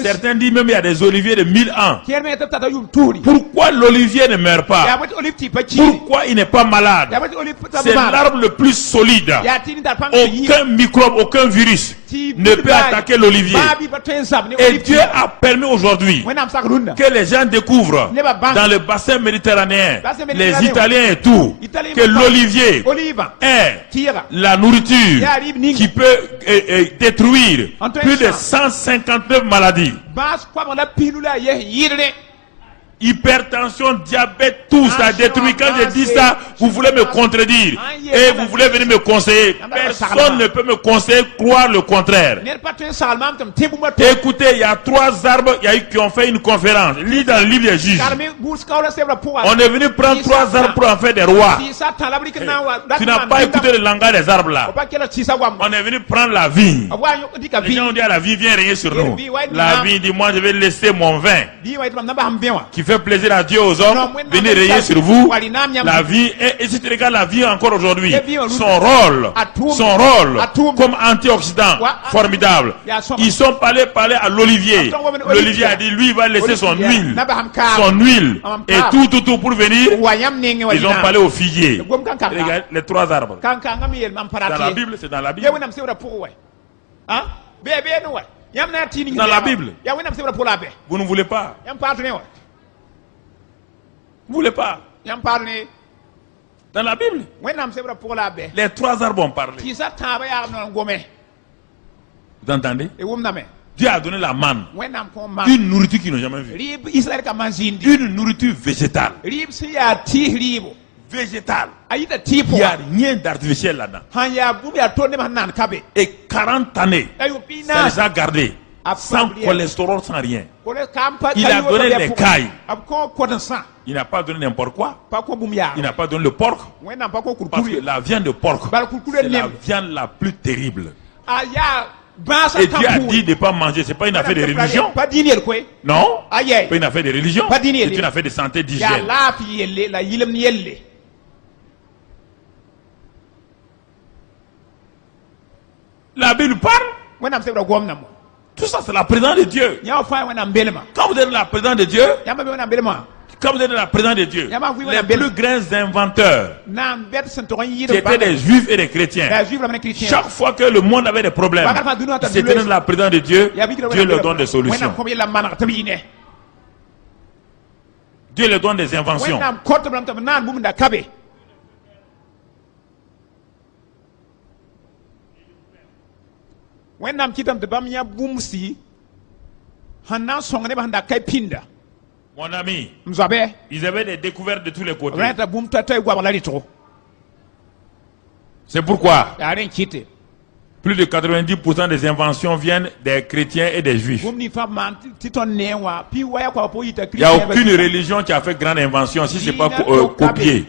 Certains disent même qu'il y a des oliviers de 1000 ans. Pourquoi l'olivier ne meurt pas? Pourquoi il n'est pas malade? C'est l'arbre le plus solide. Aucun microbe, aucun virus ne peut attaquer l'olivier. Et Dieu a permis aujourd'hui que les gens découvrent dans le bassin méditerranéen, les Italiens et tout, que l'olivier est la nourriture qui peut détruire plus de 159 maladies. Hypertension, diabète, tout ça détruit. Quand je dis ça, vous voulez me contredire et vous voulez venir me conseiller. Personne ne peut me conseiller, croire le contraire. Écoutez, il y a 3 arbres qui ont fait une conférence. Lis dans le livre des juges. On est venu prendre 3 arbres pour en faire des rois. Tu n'as pas écouté le langage des arbres là. On est venu prendre la vigne. Les gens ont dit à la vigne, viens régner sur nous. La vigne dit, moi je vais laisser mon vin qui fait plaisir à Dieu aux hommes, venez régner sur vous. La vie, et si tu regardes la vie encore aujourd'hui, son rôle comme antioxydant formidable. Ils sont allés parler à l'olivier. L'olivier a dit, lui, il va laisser son huile et tout pour venir. Ils ont parlé au figuier. Regarde les 3 arbres. Dans la Bible, c'est dans la Bible. Dans la Bible. Vous ne voulez pas. Vous ne voulez pas. Dans la Bible. Les 3 arbres ont parlé. Vous entendez? Dieu a donné la manne. Une nourriture qu'ils n'ont jamais vue. Une nourriture végétale. Végétale. Il n'y a rien d'artificiel là-dedans. Et 40 années, ça les a gardés. Sans cholestérol, sans rien. Il a donné les cailles. Il n'a pas donné n'importe quoi. Il n'a pas donné le porc. Parce que la viande de porc, c'est la viande la plus terrible. Et Dieu a dit de ne pas manger. Ce n'est pas une affaire de religion. Non. Ce n'est pas une affaire de religion. C'est une affaire de santé, d'hygiène. La Bible parle. Tout ça, c'est la présence de Dieu. Quand vous êtes dans la présence de Dieu, les plus grands inventeurs, qui étaient des juifs et des chrétiens, chaque fois que le monde avait des problèmes, c'était dans la présence de Dieu, Dieu leur donne des solutions. Dieu leur donne des inventions. Mon ami, ils avaient des découvertes de tous les côtés. C'est pourquoi plus de 90% des inventions viennent des chrétiens et des juifs. Il n'y a aucune religion qui a fait grande invention si ce n'est pas copié.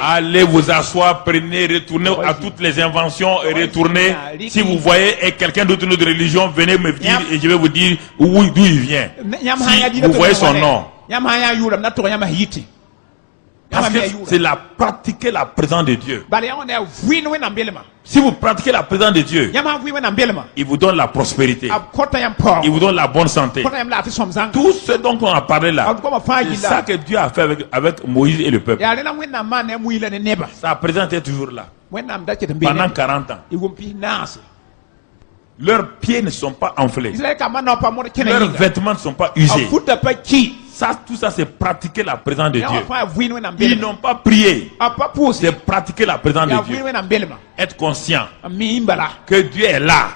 Allez vous asseoir, prenez, retournez à toutes les inventions et retournez. Si vous voyez quelqu'un d'autre religion, venez me dire et je vais vous dire d'où il vient. Si vous voyez son nom. Parce que c'est pratiquer la présence de Dieu. Si vous pratiquez la présence de Dieu, il vous donne la prospérité. Il vous donne la bonne santé. Tout ce dont on a parlé là, c'est ça que Dieu a fait avec Moïse et le peuple. Sa présence est toujours là. Pendant 40 ans. Leurs pieds ne sont pas enflés. Leurs vêtements ne sont pas usés. Ça, tout ça, c'est pratiquer la présence de Dieu. Ils n'ont pas prié. C'est pratiquer la présence de Dieu. Être conscient que Dieu est là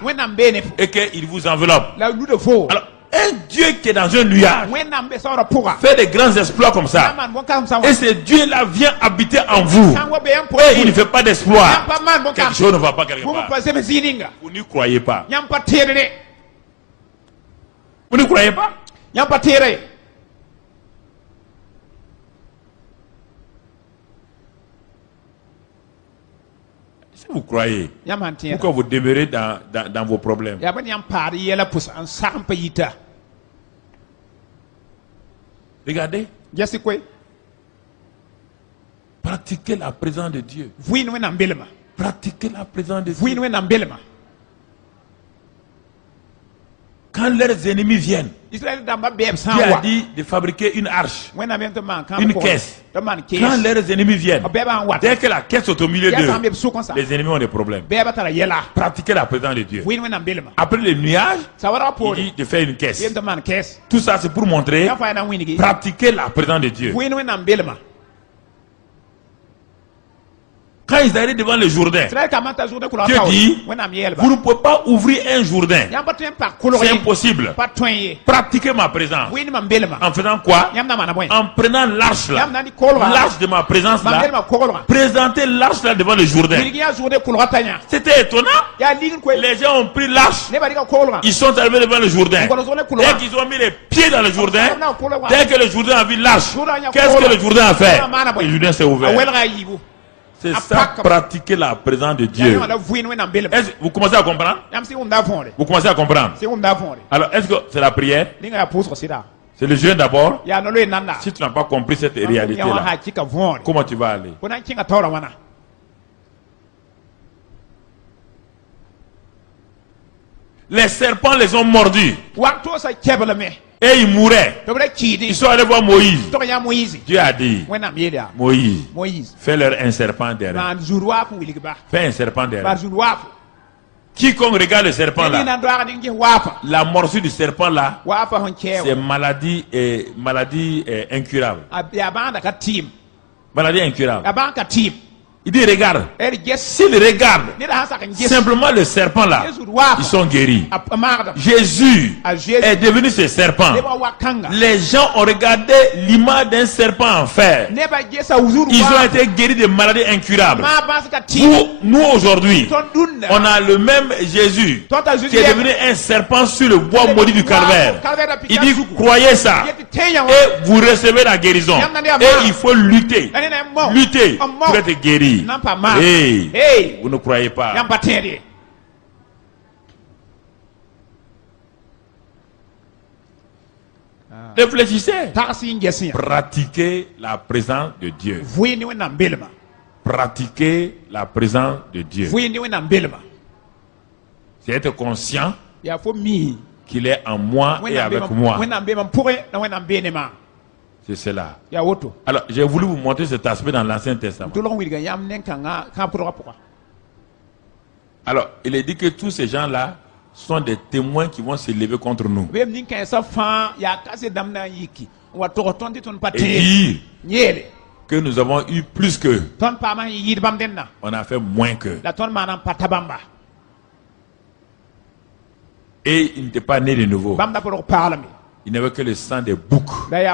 et qu'il vous enveloppe. Alors, un Dieu qui est dans un nuage fait des grands exploits comme ça. Et ce Dieu-là vient habiter en vous. Et il ne fait pas d'exploits. Quelque chose ne va pas quelque part. Vous n'y croyez pas. Vous ne croyez pas? Si vous croyez, pourquoi vous demeurez dans vos problèmes? Regardez. Pratiquez la présence de Dieu. Pratiquez la présence de Dieu. Quand leurs ennemis viennent, Dieu a dit de fabriquer une arche, une caisse. Quand leurs ennemis viennent, dès que la caisse est au milieu d'eux, les ennemis ont des problèmes. Pratiquez la présence de Dieu. Après le nuage, il dit de faire une caisse. Tout ça, c'est pour montrer, pratiquer la présence de Dieu. Quand ils arrivent devant le Jourdain, Dieu dit, vous ne pouvez pas ouvrir un Jourdain. C'est impossible. Pratiquez ma présence. En faisant quoi? En prenant l'arche là, l'arche de ma présence là, présentez l'arche là devant le Jourdain. C'était étonnant. Les gens ont pris l'arche, ils sont arrivés devant le Jourdain. Dès qu'ils ont mis les pieds dans le Jourdain, dès que le Jourdain a vu l'arche, qu'est-ce que le Jourdain a fait? Le Jourdain s'est ouvert. C'est ça, pratiquer la présence de Dieu. Vous commencez à comprendre? Vous commencez à comprendre? Alors, est-ce que c'est la prière? C'est le jeûne d'abord? Si tu n'as pas compris cette réalité-là, comment tu vas aller? Les serpents les ont mordus. Et ils mouraient. Ils sont allés voir Moïse. Dieu a dit, Moïse, fais-leur un serpent derrière. Fais un serpent derrière. Quiconque regarde le serpent là, la morsure du serpent là, c'est maladie incurable. Maladie incurable. Il dit regarde. S'il regarde simplement le serpent là, ils sont guéris. Jésus est devenu ce serpent. Les gens ont regardé l'image d'un serpent en fer. Ils ont été guéris de maladies incurables. Nous aujourd'hui, on a le même Jésus qui est devenu un serpent sur le bois maudit du calvaire. Il dit croyez ça et vous recevez la guérison. Et il faut lutter pour être guéri. Hey, vous ne croyez pas. Réfléchissez. Pratiquez la présence de Dieu. Pratiquez la présence de Dieu. C'est être conscient qu'il est en moi et avec moi. C'est cela. Alors, j'ai voulu vous montrer cet aspect dans l'Ancien Testament. Alors, il est dit que tous ces gens-là sont des témoins qui vont se lever contre nous. Et dire que nous avons eu plus qu'eux. On a fait moins qu'eux. Et il n'était pas né de nouveau. Il n'avait que le sang des boucs. Mais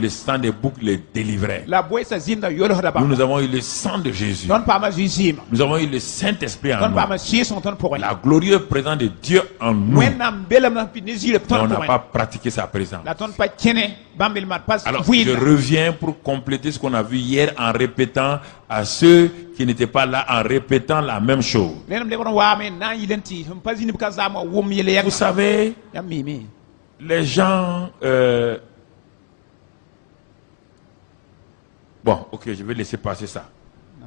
le sang des boucs les délivrait. Nous avons eu le sang de Jésus. Nous avons eu le Saint-Esprit en nous. La glorieuse présence de Dieu en nous. Mais on n'a pas pratiqué sa présence. Alors, je reviens pour compléter ce qu'on a vu hier en répétant à ceux qui n'étaient pas là, en répétant la même chose. Vous savez, les gens... Bon, ok, je vais laisser passer ça.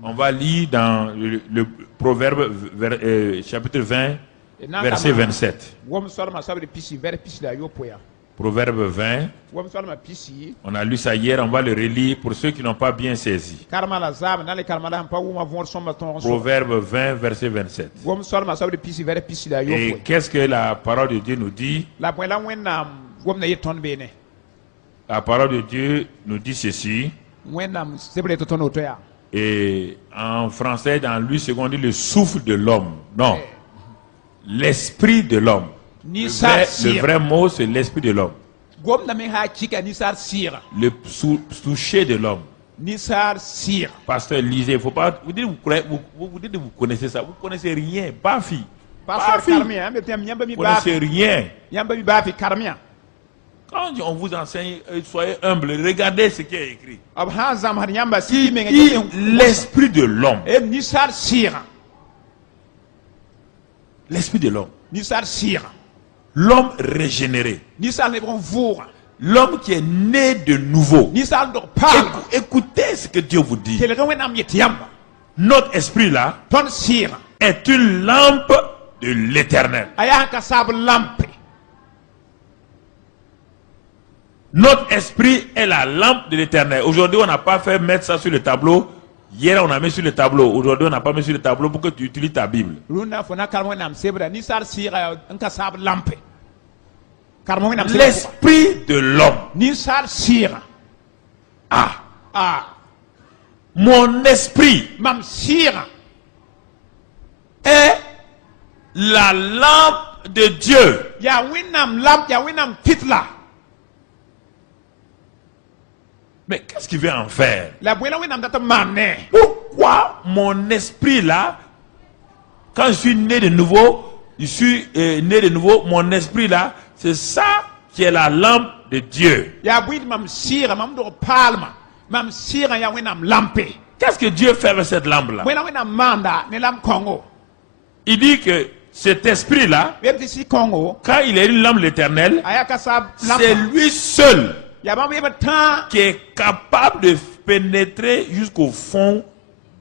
On va lire dans le Proverbe chapitre 20, verset 27. Proverbe 20. On a lu ça hier, on va le relire pour ceux qui n'ont pas bien saisi. Proverbe 20, verset 27. Et qu'est-ce que la parole de Dieu nous dit? La parole de Dieu nous dit ceci. Et en français, dans Louis II, on dit le souffle de l'homme. Non, l'esprit de l'homme. Le vrai mot, c'est l'esprit de l'homme. Le toucher de l'homme. Pasteur, lisez, il ne faut pas... Vous dites que vous connaissez ça. Vous ne connaissez rien. Bafi. Vous ne connaissez rien. Quand on vous enseigne, soyez humble, regardez ce qui est écrit. L'esprit de l'homme. L'esprit de l'homme. L'homme régénéré. L'homme qui est né de nouveau. Écoutez ce que Dieu vous dit. Notre esprit là est une lampe de l'Éternel. Notre esprit est la lampe de l'Éternel. Aujourd'hui, on n'a pas fait mettre ça sur le tableau. Hier, on a mis sur le tableau. Aujourd'hui, on n'a pas mis sur le tableau pour que tu utilises ta Bible. L'esprit de l'homme. Mon esprit est la lampe de Dieu. Mais qu'est-ce qu'il veut en faire? Pourquoi mon esprit là, quand je suis né de nouveau, mon esprit là, c'est ça qui est la lampe de Dieu. Qu'est-ce que Dieu fait avec cette lampe là? Il dit que cet esprit là, quand il est une lampe de l'Éternel, c'est lui seul qui est capable de pénétrer jusqu'au fond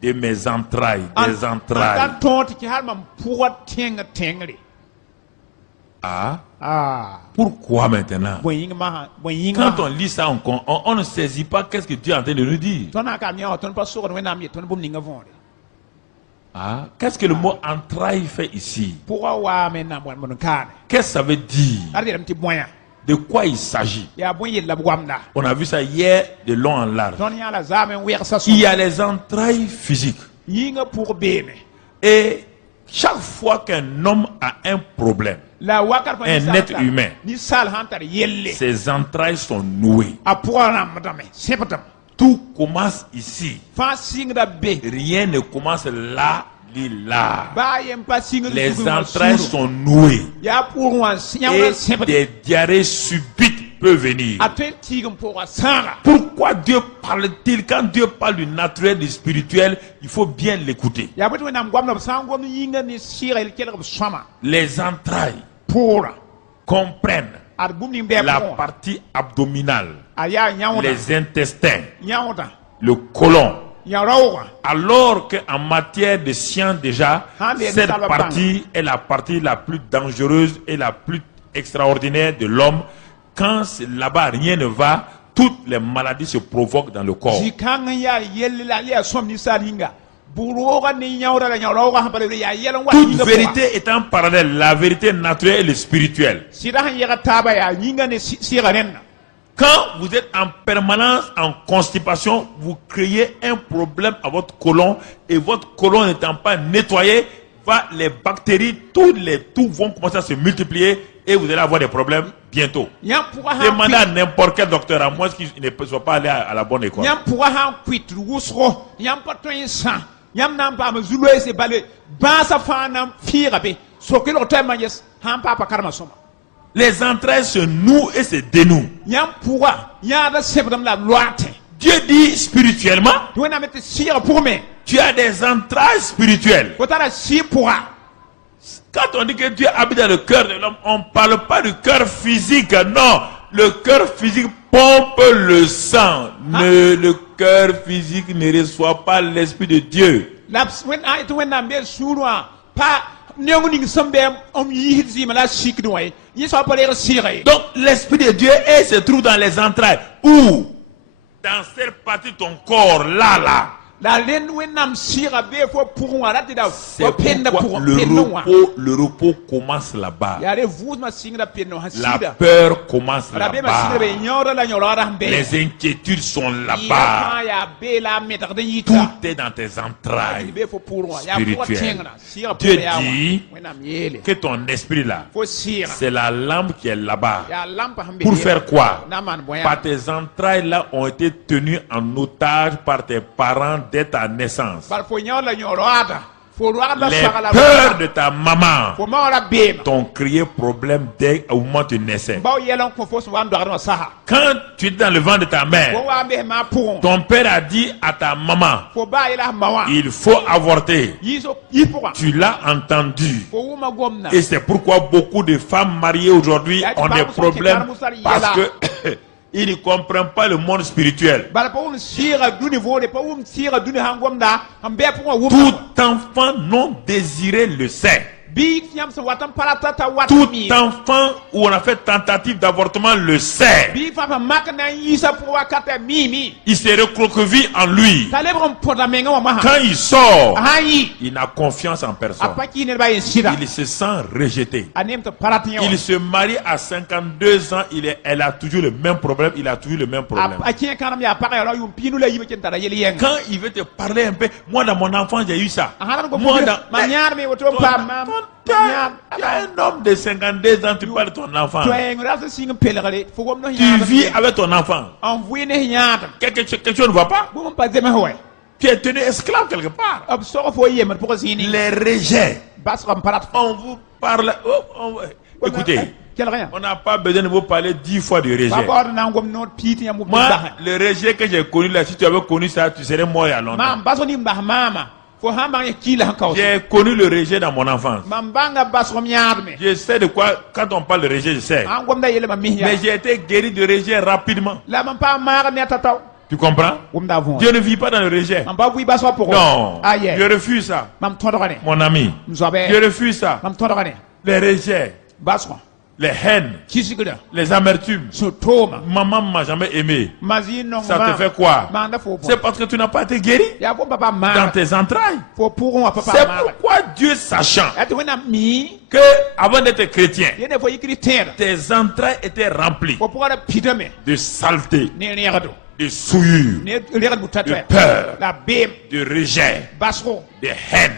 de mes entrailles, des entrailles. Pourquoi maintenant? Quand on lit ça, on ne saisit pas qu'est-ce que Dieu est en train de nous dire. Qu'est-ce que le mot entraille fait ici? Qu'est-ce que ça veut dire? De quoi il s'agit? On a vu ça hier de long en large. Il y a les entrailles physiques. Et chaque fois qu'un homme a un problème, un être humain, ses entrailles sont nouées. Tout commence ici. Rien ne commence là ni là. Les entrailles sont nouées. Et des diarrhées subites peuvent venir. Pourquoi Dieu parle-t-il? Quand Dieu parle du naturel, du spirituel, il faut bien l'écouter. Les entrailles comprennent la partie abdominale, les intestins, le côlon. Alors qu'en matière de science déjà, cette partie est la partie la plus dangereuse et la plus extraordinaire de l'homme. Quand là-bas rien ne va, toutes les maladies se provoquent dans le corps. Toute vérité étant parallèle, la vérité naturelle et le spirituel. Quand vous êtes en permanence en constipation, vous créez un problème à votre côlon, et votre côlon n'étant pas nettoyé, les bactéries, tout vont commencer à se multiplier et vous allez avoir des problèmes bientôt. Demandez à n'importe quel docteur, à moins qu'il ne soit pas allé à la bonne école. Les entrailles se nouent et se dénouent. Dieu dit spirituellement, tu as des entrailles spirituelles. Quand on dit que Dieu habite dans le cœur de l'homme, on ne parle pas du cœur physique, non. Le cœur physique pompe le sang. Le cœur physique ne reçoit pas l'Esprit de Dieu. Donc l'Esprit de Dieu se trouve dans les entrailles. Où? Dans cette partie de ton corps, là. C'est pourquoi le repos commence là-bas. La peur commence là-bas. Les inquiétudes sont là-bas. Tout est dans tes entrailles spirituelles. Dieu dit que ton esprit là, c'est la lampe qui est là-bas. Pour faire quoi? Par tes entrailles là ont été tenues en otage par tes parents dès ta naissance. Les peurs de ta maman t'ont créé problème dès au moment où tu naissais. Quand tu étais dans le ventre de ta mère, ton père a dit à ta maman, il faut avorter. Tu l'as entendu. Et c'est pourquoi beaucoup de femmes mariées aujourd'hui ont des problèmes parce que ils ne comprennent pas le monde spirituel. Tout enfant non désiré le sait. Tout enfant où on a fait tentative d'avortement le sait. Il se recroqueville en lui. Quand il sort, il n'a confiance en personne. Il se sent rejeté. Il se marie à 52 ans, elle a toujours le même problème, il a toujours le même problème. Quand il veut te parler un peu, moi dans mon enfance j'ai eu ça. Moi dans... Tu es un homme de 52 ans, tu parles de ton enfant. Tu vis avec ton enfant. Quelque chose ne va pas. Tu es tenu esclave quelque part. Les rejets. On vous parle. Écoutez, on n'a pas besoin de vous parler 10 fois de rejet. Moi, le rejet que j'ai connu là, si tu avais connu ça, tu serais mort il y a longtemps. J'ai connu le rejet dans mon enfance. Je sais de quoi, quand on parle de rejet, je sais. Mais j'ai été guéri de rejet rapidement. Tu comprends? Dieu ne vit pas dans le rejet. Non, je refuse ça. Mon ami, je refuse ça. Les rejets, les haines, les amertumes. Maman ne m'a jamais aimé. Ça te fait quoi? C'est parce que tu n'as pas été guéri dans tes entrailles. C'est pourquoi Dieu, sachant que avant d'être chrétien, tes entrailles étaient remplies de saleté, de souillure, de peur, de rejet, de haine,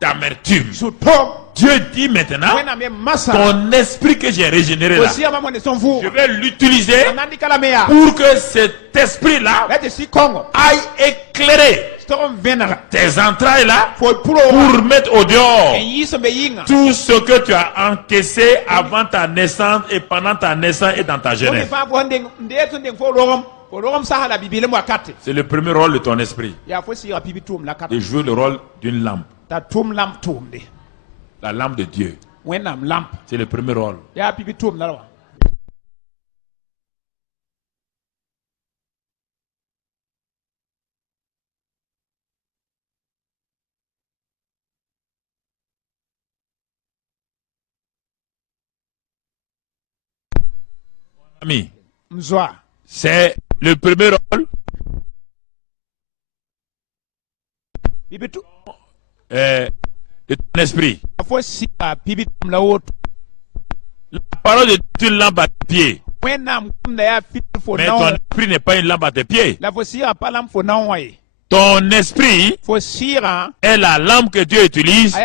d'amertume. Dieu dit maintenant, ton esprit que j'ai régénéré là, je vais l'utiliser pour que cet esprit-là aille éclairer tes entrailles là, pour mettre au dehors tout ce que tu as encaissé avant ta naissance et pendant ta naissance et dans ta jeunesse. C'est le premier rôle de ton esprit, de jouer le rôle d'une lampe. La lampe de Dieu. C'est le premier rôle. Ami, c'est le premier rôle de ton esprit. La parole de Dieu est une lampe à tes pieds. Mais ton esprit n'est pas une lampe à tes pieds. Ton esprit est la lampe que Dieu utilise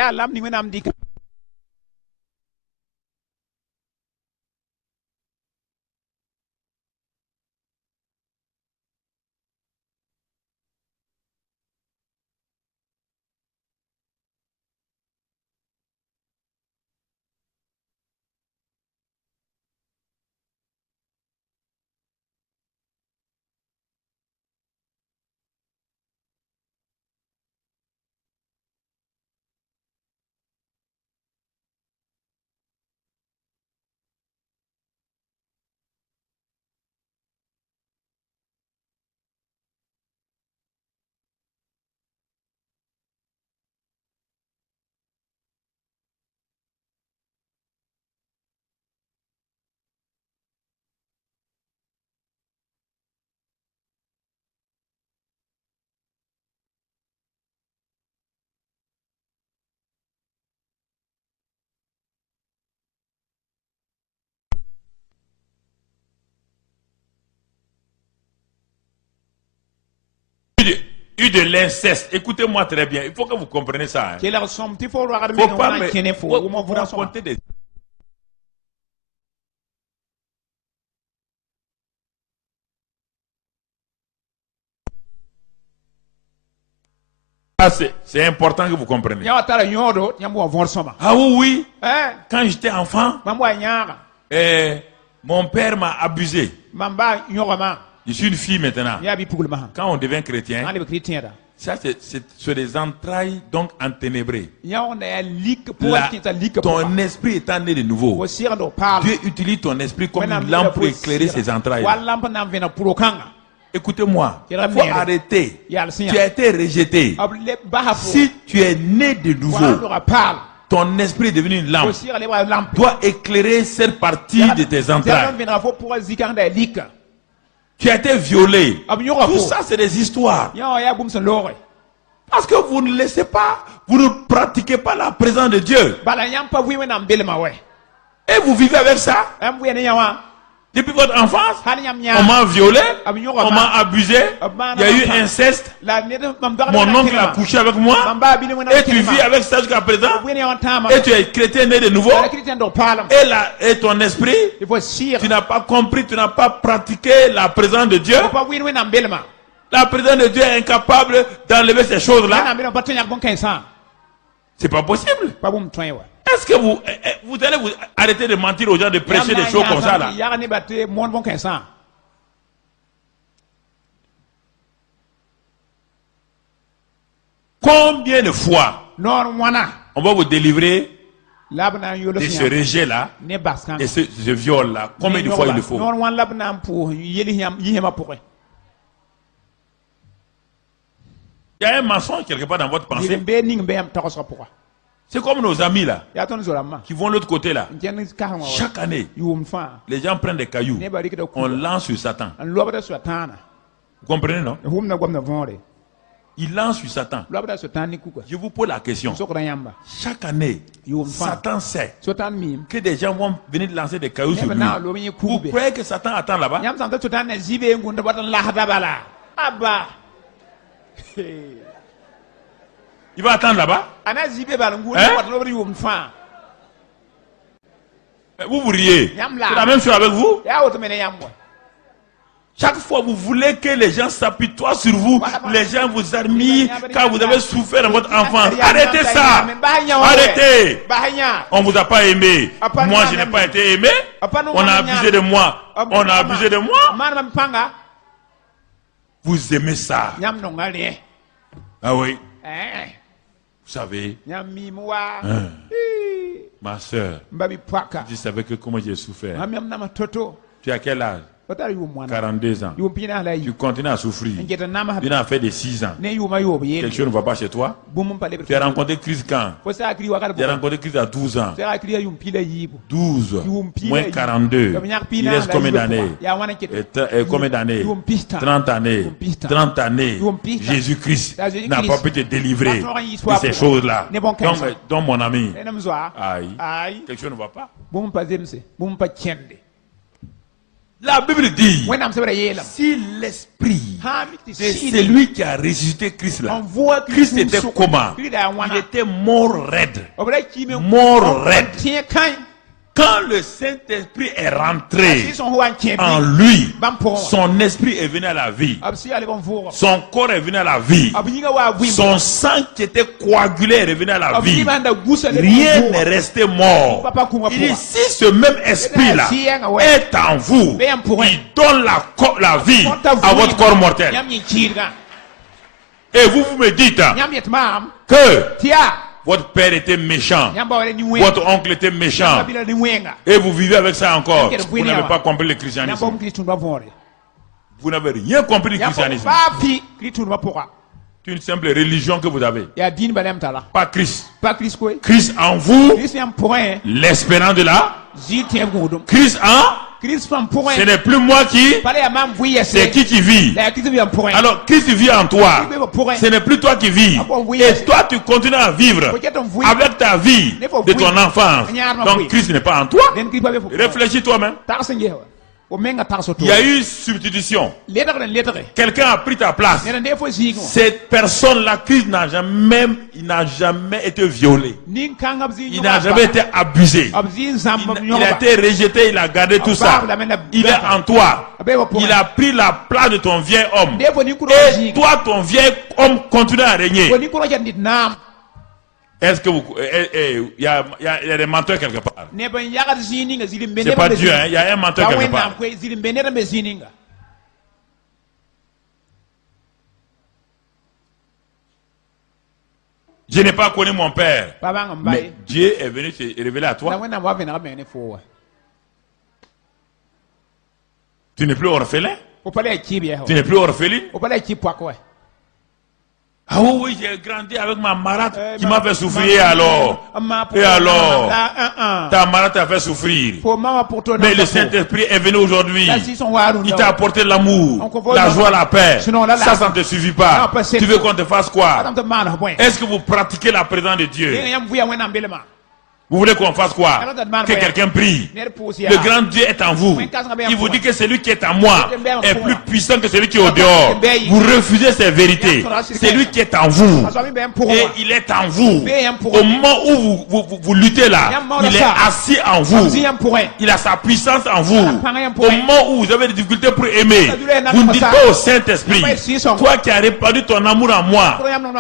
de l'inceste. Écoutez-moi très bien. Il faut que vous compreniez ça. Il ne faut pas vous raconter des... C'est important que vous compreniez. Ah oui, quand j'étais enfant, mon père m'a abusé. Je suis une fille maintenant. Quand on devient chrétien, ça c'est des entrailles donc enténébrées. Ton esprit étant né de nouveau, Dieu utilise ton esprit comme une lampe pour éclairer ses entrailles. Écoutez-moi, il faut arrêter. Tu as été rejeté. Si tu es né de nouveau, ton esprit est devenu une lampe, doit éclairer cette partie de tes entrailles. Tu as été violé. Tout ça, c'est des histoires. Parce que vous ne laissez pas, vous ne pratiquez pas la présence de Dieu. Et vous vivez avec ça. Depuis votre enfance, on m'a violé, on m'a abusé, il y a eu inceste, mon oncle a couché avec moi, et tu vis avec ça jusqu'à présent, et tu es chrétien né de nouveau, et ton esprit, tu n'as pas compris, tu n'as pas pratiqué la présence de Dieu. La présence de Dieu est incapable d'enlever ces choses-là. C'est pas possible. Est-ce que vous allez vous arrêter de mentir aux gens, de prêcher des choses comme ça là? Combien de fois on va vous délivrer de ce rejet-là, de ce viol-là? Combien de fois il le faut? Il y a un mensonge quelque part dans votre pensée. C'est comme nos amis là, qui vont de l'autre côté là. Chaque année, les gens prennent des cailloux, on lance sur Satan. Vous comprenez, non? Ils lancent sur Satan. Je vous pose la question. Chaque année, Satan sait que des gens vont venir lancer des cailloux sur lui. Vous croyez que Satan attend là-bas? Il va attendre là-bas. Hein? Vous riez. C'est la même chose avec vous. Chaque fois vous voulez que les gens s'apitoient sur vous, les gens vous admirent car vous avez souffert dans votre enfance. Arrêtez ça. Arrêtez. On ne vous a pas aimé. Moi, je n'ai pas été aimé. On a abusé de moi. On a abusé de moi. Vous aimez ça. Ah oui. Vous savez, ma soeur, tu savais que comment j'ai souffert. Tu as quel âge? 42 ans. Tu continues à souffrir. Tu n'as fait de 6 ans. Quelque chose ne va pas chez toi. Tu as rencontré Christ quand? Tu as rencontré Christ à 12 ans. 12 moins 42. Il reste combien d'années? Combien d'années? 30 années. 30 années. Jésus-Christ n'a pas pu te délivrer de ces choses-là. Donc mon ami, aïe, quelque chose ne va pas. La Bible dit, si l'esprit de celui qui a ressuscité Christ là, Christ était comment? Il était mort raide. Mort raide. Quand le Saint-Esprit est rentré en lui, son esprit est venu à la vie. Son corps est venu à la vie. Son sang qui était coagulé est revenu à la vie. Rien n'est resté mort. Il dit, si ce même esprit-là est en vous, il donne la vie à votre corps mortel. Et vous me dites que votre père était méchant, votre oncle était méchant, et vous vivez avec ça encore. Vous n'avez pas compris le christianisme. Vous n'avez rien compris du christianisme. C'est une simple religion que vous avez. Pas Christ. Christ en vous, l'espérance de la. Christ en. Ce n'est plus moi qui, c'est qui vit. Alors Christ vit en toi. Ce n'est plus toi qui vis. Et toi tu continues à vivre avec ta vie de ton enfance. Donc Christ n'est pas en toi. Réfléchis toi-même. Il y a eu substitution. Quelqu'un a pris ta place. Cette personne-là, Christ n'a jamais été violé. Il n'a jamais été abusé. Il a été rejeté, il a gardé tout ça. Il est en toi. Il a pris la place de ton vieil homme. Et toi, ton vieil homme continue à régner. Est-ce que vous... Il y a des menteurs quelque part. C'est pas Dieu, hein? Il y a un menteur quelque part. Je n'ai pas connu mon père. Mais Dieu est venu se révéler à toi. Tu n'es plus orphelin. Tu n'es plus orpheline. Ah oui, j'ai grandi avec ma marâtre qui m'a fait souffrir alors. Et alors, ta marâtre t'a fait souffrir. Mais le Saint-Esprit est venu aujourd'hui. Il t'a apporté l'amour, la joie, la paix. Ça ne te suffit pas. Tu veux qu'on te fasse quoi? Est-ce que vous pratiquez la présence de Dieu? Vous voulez qu'on fasse quoi? Que quelqu'un prie. Le grand Dieu est en vous. Il vous dit que celui qui est en moi est plus puissant que celui qui est au dehors. Vous refusez ces vérités. C'est lui qui est en vous. Et il est en vous. Au moment où vous luttez là, il est assis en vous. Il a sa puissance en vous. Au moment où vous avez des difficultés pour aimer, vous ne dites pas au Saint-Esprit, toi qui as répandu ton amour en moi,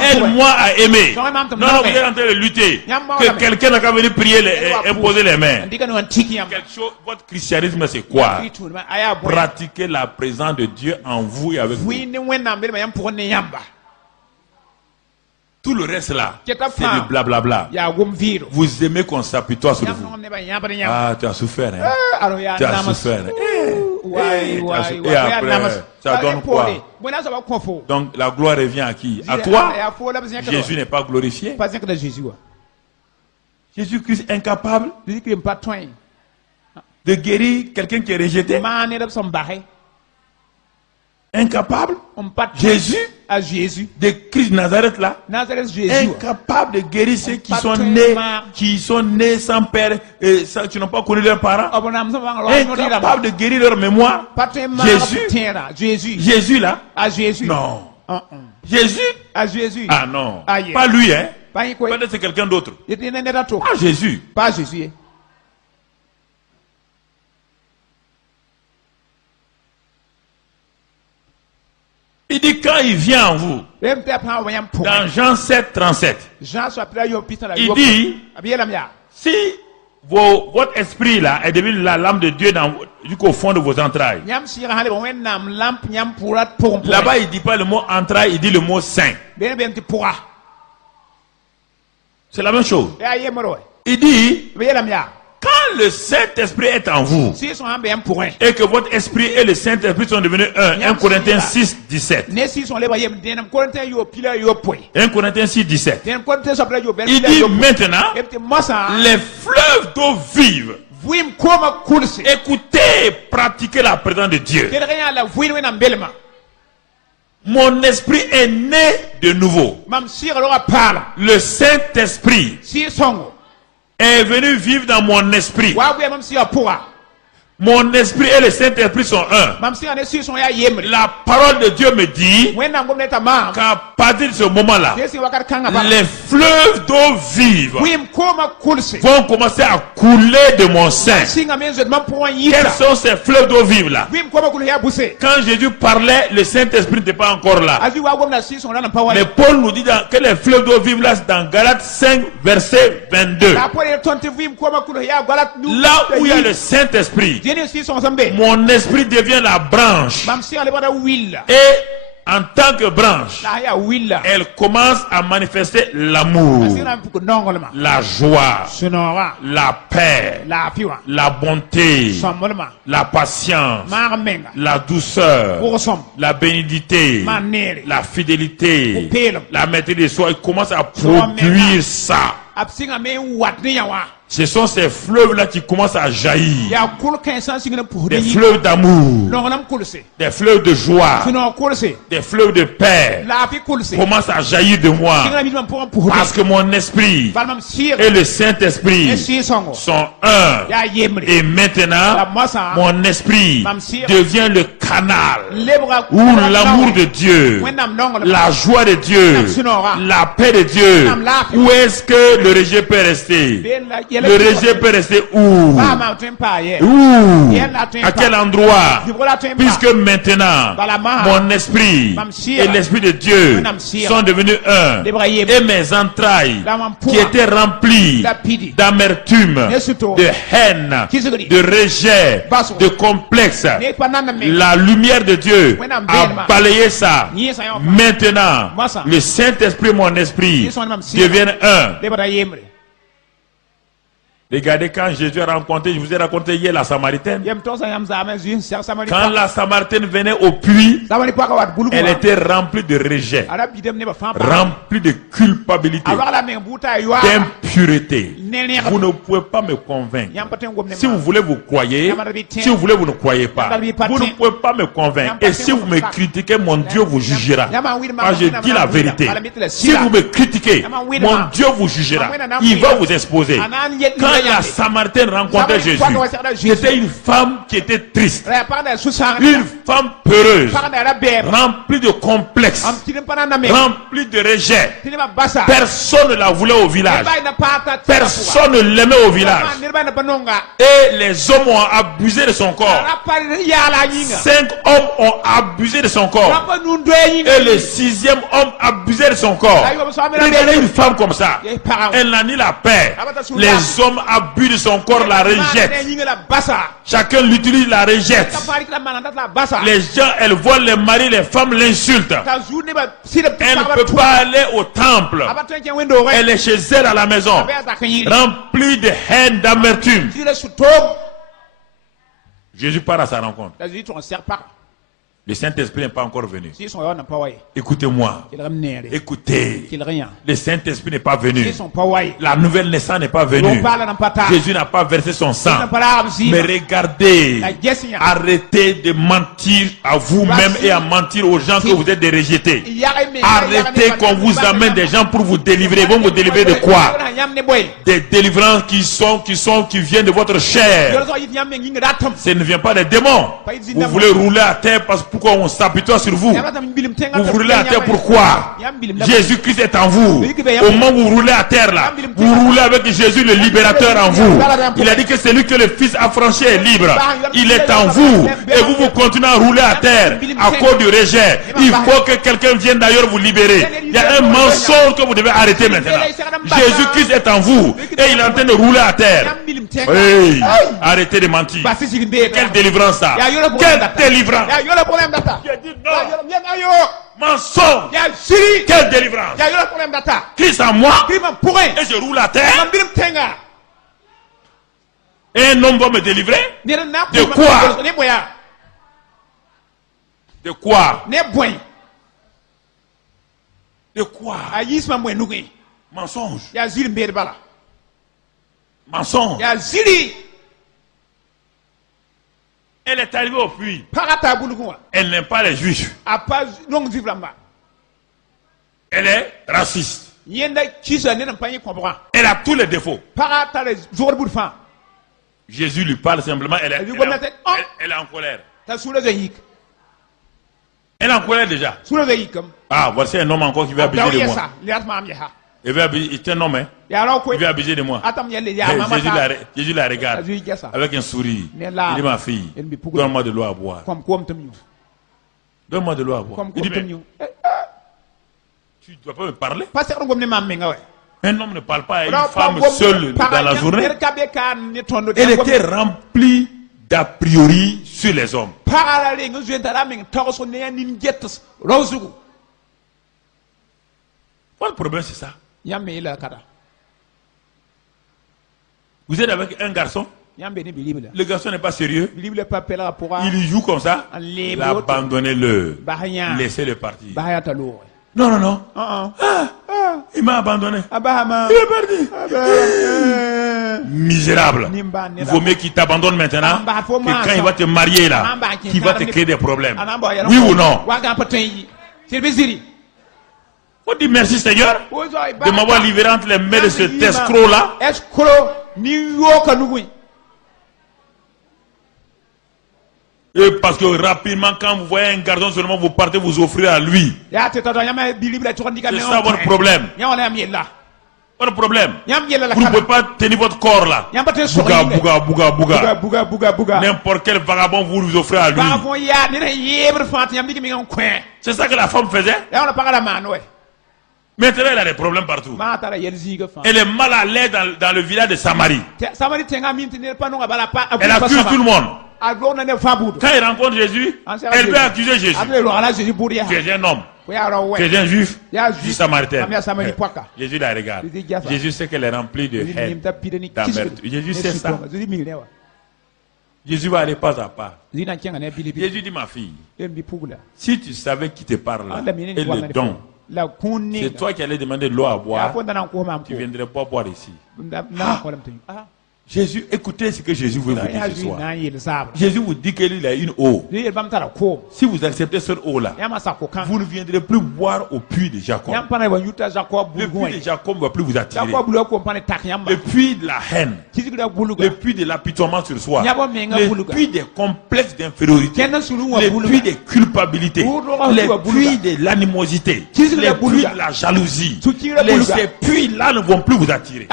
aide-moi à aimer. Non, vous êtes en train de lutter. Que quelqu'un n'a qu'à venir prier, imposer les mains. Votre christianisme, c'est quoi? Pratiquer la présence de Dieu en vous et avec vous. Tout le reste là, c'est du blablabla. Vous aimez qu'on s'apitoie sur vous. Ah, tu as souffert, hein? Tu as souffert. Et après, ça donne quoi? Donc la gloire revient à qui? À toi? Jésus n'est pas glorifié. Jésus-Christ incapable de guérir quelqu'un qui est rejeté. Incapable. Jésus de Christ Nazareth là, incapable de guérir ceux qui sont nés sans père et qui n'ont pas connu leurs parents. Incapable de guérir leur mémoire. Jésus là. Non. Jésus. Ah non. Pas lui, hein. Peut-être c'est quelqu'un d'autre. Pas Jésus. Pas Jésus. Il dit quand il vient en vous, dans Jean 7, 37, il dit, si votre esprit là est devenu la lampe de Dieu jusqu'au fond de vos entrailles. Là-bas, il ne dit pas le mot entrailles, il dit le mot saint. C'est la même chose. Il dit, quand le Saint-Esprit est en vous, et que votre esprit et le Saint-Esprit sont devenus un, 1 Corinthiens 6, 17. 1 Corinthiens 6, 17. Il dit maintenant, les fleuves d'eau vive, écoutez et pratiquez la présence de Dieu. Mon esprit est né de nouveau. Le Saint-Esprit est venu vivre dans mon esprit. Mon esprit et le Saint-Esprit sont un. La parole de Dieu me dit qu'à partir de ce moment-là, les fleuves d'eau vive vont commencer à couler de mon sein. Quels sont ces fleuves d'eau vive là? Quand Jésus parlait, le Saint-Esprit n'était pas encore là. Mais Paul nous dit que les fleuves d'eau vive là, c'est dans Galates 5, verset 22. Là où il y a le Saint-Esprit, mon esprit devient la branche. Et en tant que branche, elle commence à manifester l'amour, la joie, la paix, la bonté, la patience, la douceur, la bénédicité, la fidélité, la maîtrise de soi. Elle commence à produire ça. Ce sont ces fleuves-là qui commencent à jaillir. Des fleuves d'amour, des fleuves de joie, des fleuves de paix commencent à jaillir de moi. Parce que mon esprit et le Saint-Esprit sont un. Et maintenant, mon esprit devient le canal où l'amour de Dieu, la joie de Dieu, la paix de Dieu. Où est-ce que le rejet peut rester? Le rejet peut rester où? Où? À quel endroit? Puisque maintenant, mon esprit et l'esprit de Dieu sont devenus un. Et mes entrailles, qui étaient remplies d'amertume, de haine, de rejet, de complexe, la lumière de Dieu a balayé ça. Maintenant, le Saint-Esprit et mon esprit deviennent un. Regardez quand Jésus a rencontré, je vous ai raconté hier la Samaritaine. Quand la Samaritaine venait au puits, elle était remplie de rejet, remplie de culpabilité, d'impureté. Vous ne pouvez pas me convaincre. Si vous voulez, vous croyez. Si vous voulez, vous ne croyez pas. Vous ne pouvez pas me convaincre. Et si vous me critiquez, mon Dieu vous jugera. Moi, je dis la vérité. Si vous me critiquez, mon Dieu vous jugera. Il va vous exposer. Quand la Samaritaine rencontrait Jésus, c'était une femme qui était triste, une femme peureuse, remplie de complexes, remplie de rejet. Personne ne la voulait au village. Personne ne l'aimait au village. Et les hommes ont abusé de son corps. 5 hommes ont abusé de son corps. Et le 6e homme abusait de son corps. Regardez une femme comme ça. Elle n'a ni la paix. Les hommes abusent de son corps, la rejettent. Chacun l'utilise, la rejette. Les gens, elles voient les maris, les femmes l'insultent. Elle ne peut pas aller au temple. Elle est chez elle à la maison, remplie de haine, d'amertume. Jésus part à sa rencontre. Le Saint-Esprit n'est pas encore venu. Écoutez-moi. Écoutez. Le Saint-Esprit n'est pas venu. La nouvelle naissance n'est pas venue. Jésus n'a pas versé son sang. Mais regardez. Arrêtez de mentir à vous-même et à mentir aux gens que vous êtes des rejetés. Arrêtez qu'on vous amène des gens pour vous délivrer. Ils vont vous délivrer de quoi? Des délivrances qui viennent de votre chair. Ça ne vient pas des démons. Vous voulez rouler à terre parce que pourquoi on s'apitoie sur vous? Vous roulez à terre pourquoi? Jésus-Christ est en vous. Au moment où vous roulez à terre là, vous roulez avec Jésus le libérateur en vous. Il a dit que celui que le Fils a franchi est libre. Il est en vous. Et vous continuez à rouler à terre à cause du rejet. Il faut que quelqu'un vienne d'ailleurs vous libérer. Il y a un mensonge que vous devez arrêter maintenant. Jésus-Christ est en vous. Et il est en train de rouler à terre. Oui. Arrêtez de mentir. Quelle délivrance ça? Quelle délivrance? J'ai dit non. Mensonge. Quelle délivrance? Christ en moi. Et je roule à terre. Et un homme va me délivrer? De quoi? De quoi? De quoi? Mensonge. Mensonge. Elle est arrivée au puits. Elle n'aime pas les juifs. Elle est raciste. Elle a tous les défauts. Jésus lui parle simplement. Elle est en colère. Elle est en colère déjà. Ah, voici un homme encore qui veut abuser de moi. Il est un homme, hein? Il veut abuser de moi. Jésus la regarde avec un sourire. Il dit, ma fille, donne-moi de l'eau à boire. Donne-moi de l'eau à boire. Il dit, tu ne dois pas me parler. Un homme ne parle pas à une femme seule dans la journée. Elle était remplie d'a priori sur les hommes. Quel problème c'est ça? Vous êtes avec un garçon. Le garçon n'est pas sérieux. Il joue comme ça. Abandonnez-le. Laissez-le partir. Non, non, non. Il m'a abandonné. Il est parti. Misérable. Il vaut mieux qu'il t'abandonne maintenant que quand il va te marier là, qu'il va te créer des problèmes. Oui ou non? Faut dire merci Seigneur de m'avoir libéré entre les mains de cet escroc là. Et parce que rapidement, quand vous voyez un garçon seulement, vous partez vous offrir à lui. C'est ça votre problème. Votre problème. Vous ne pouvez pas tenir votre corps là. Bouga. N'importe quel vagabond vous offrez à lui. C'est ça que la femme faisait. Maintenant, elle a des problèmes partout. Elle est mal à l'aise dans le village de Samarie. Elle accuse tout le monde. Quand elle rencontre Jésus, elle veut accuser Jésus. Tu es un homme. chrétien juif, juif samaritain. Jésus la regarde. Jésus sait qu'elle est remplie de haine, d'amertume. Jésus sait ça. Jésus va aller pas à pas. Jésus dit, ma fille, si tu savais qui te parle là, et le don, c'est toi qui allais demander de l'eau à boire, tu ne viendrais pas boire ici. Jésus, écoutez ce que Jésus veut vous dire ce soir. Jésus vous dit qu'il a une eau. Si vous acceptez cette eau-là, vous ne viendrez plus boire au puits de Jacob. Le puits de Jacob ne va plus vous attirer. Le puits de la haine. Le puits de l'apitoiement sur soi. Le puits des complexes d'infériorité. Le puits des culpabilités. Le puits de l'animosité. Le puits de la jalousie. Ces puits-là ne vont plus vous attirer.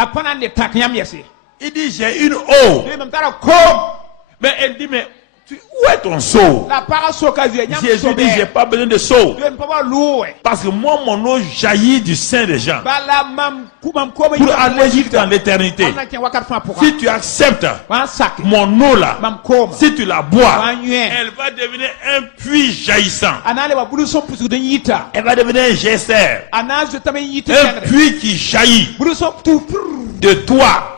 Il dit, j'ai une eau. Mais elle dit, mais où est ton seau? Jésus dit, j'ai pas besoin de seau. Parce que moi, mon eau jaillit du sein des gens. Pour aller jusque dans l'éternité. Si tu acceptes mon eau là, si tu la bois, elle va devenir un puits jaillissant. Elle va devenir un gesser. Un puits qui jaillit de toi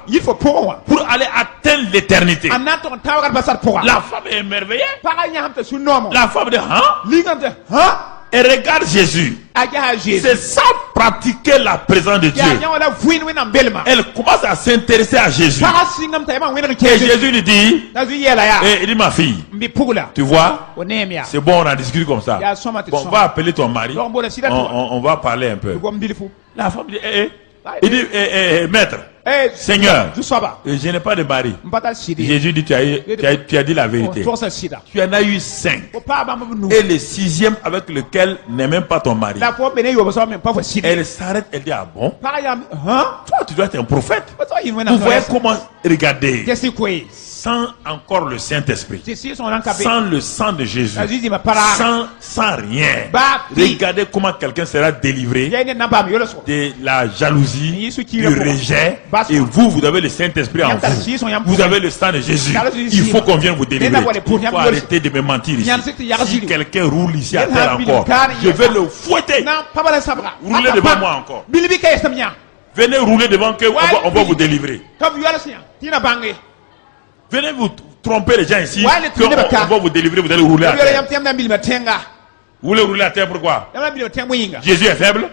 pour aller atteindre l'éternité. La femme est émerveillée. La femme dit, et regarde Jésus. C'est ça pratiquer la présence de Dieu. Elle commence à s'intéresser à Jésus. Et Jésus lui dit, il dit, ma fille, tu vois, c'est bon, on a discuté comme ça. Bon, on va appeler ton mari. On va parler un peu. La femme dit, il dit, maître, Seigneur, je n'ai pas de mari. Jésus dit, tu as dit la vérité. Tu en as eu 5. Et le 6e avec lequel n'est même pas ton mari. Elle s'arrête, elle dit, ah bon? Toi, tu dois être un prophète. Vous voyez comment regarder. Sans encore le Saint-Esprit, sans le sang de Jésus, sans rien. Regardez comment quelqu'un sera délivré de la jalousie, du rejet. Et vous avez le Saint-Esprit en vous. Vous avez le sang de Jésus. Il faut qu'on vienne vous délivrer. Il faut arrêter de me mentir ici. Si quelqu'un roule ici à terre encore, je vais le fouetter. Roulez devant moi encore. Venez rouler devant que on va vous délivrer. Venez vous tromper les gens ici, on va vous délivrer, vous allez rouler à terre. Vous voulez rouler à terre, pourquoi? Jésus est faible.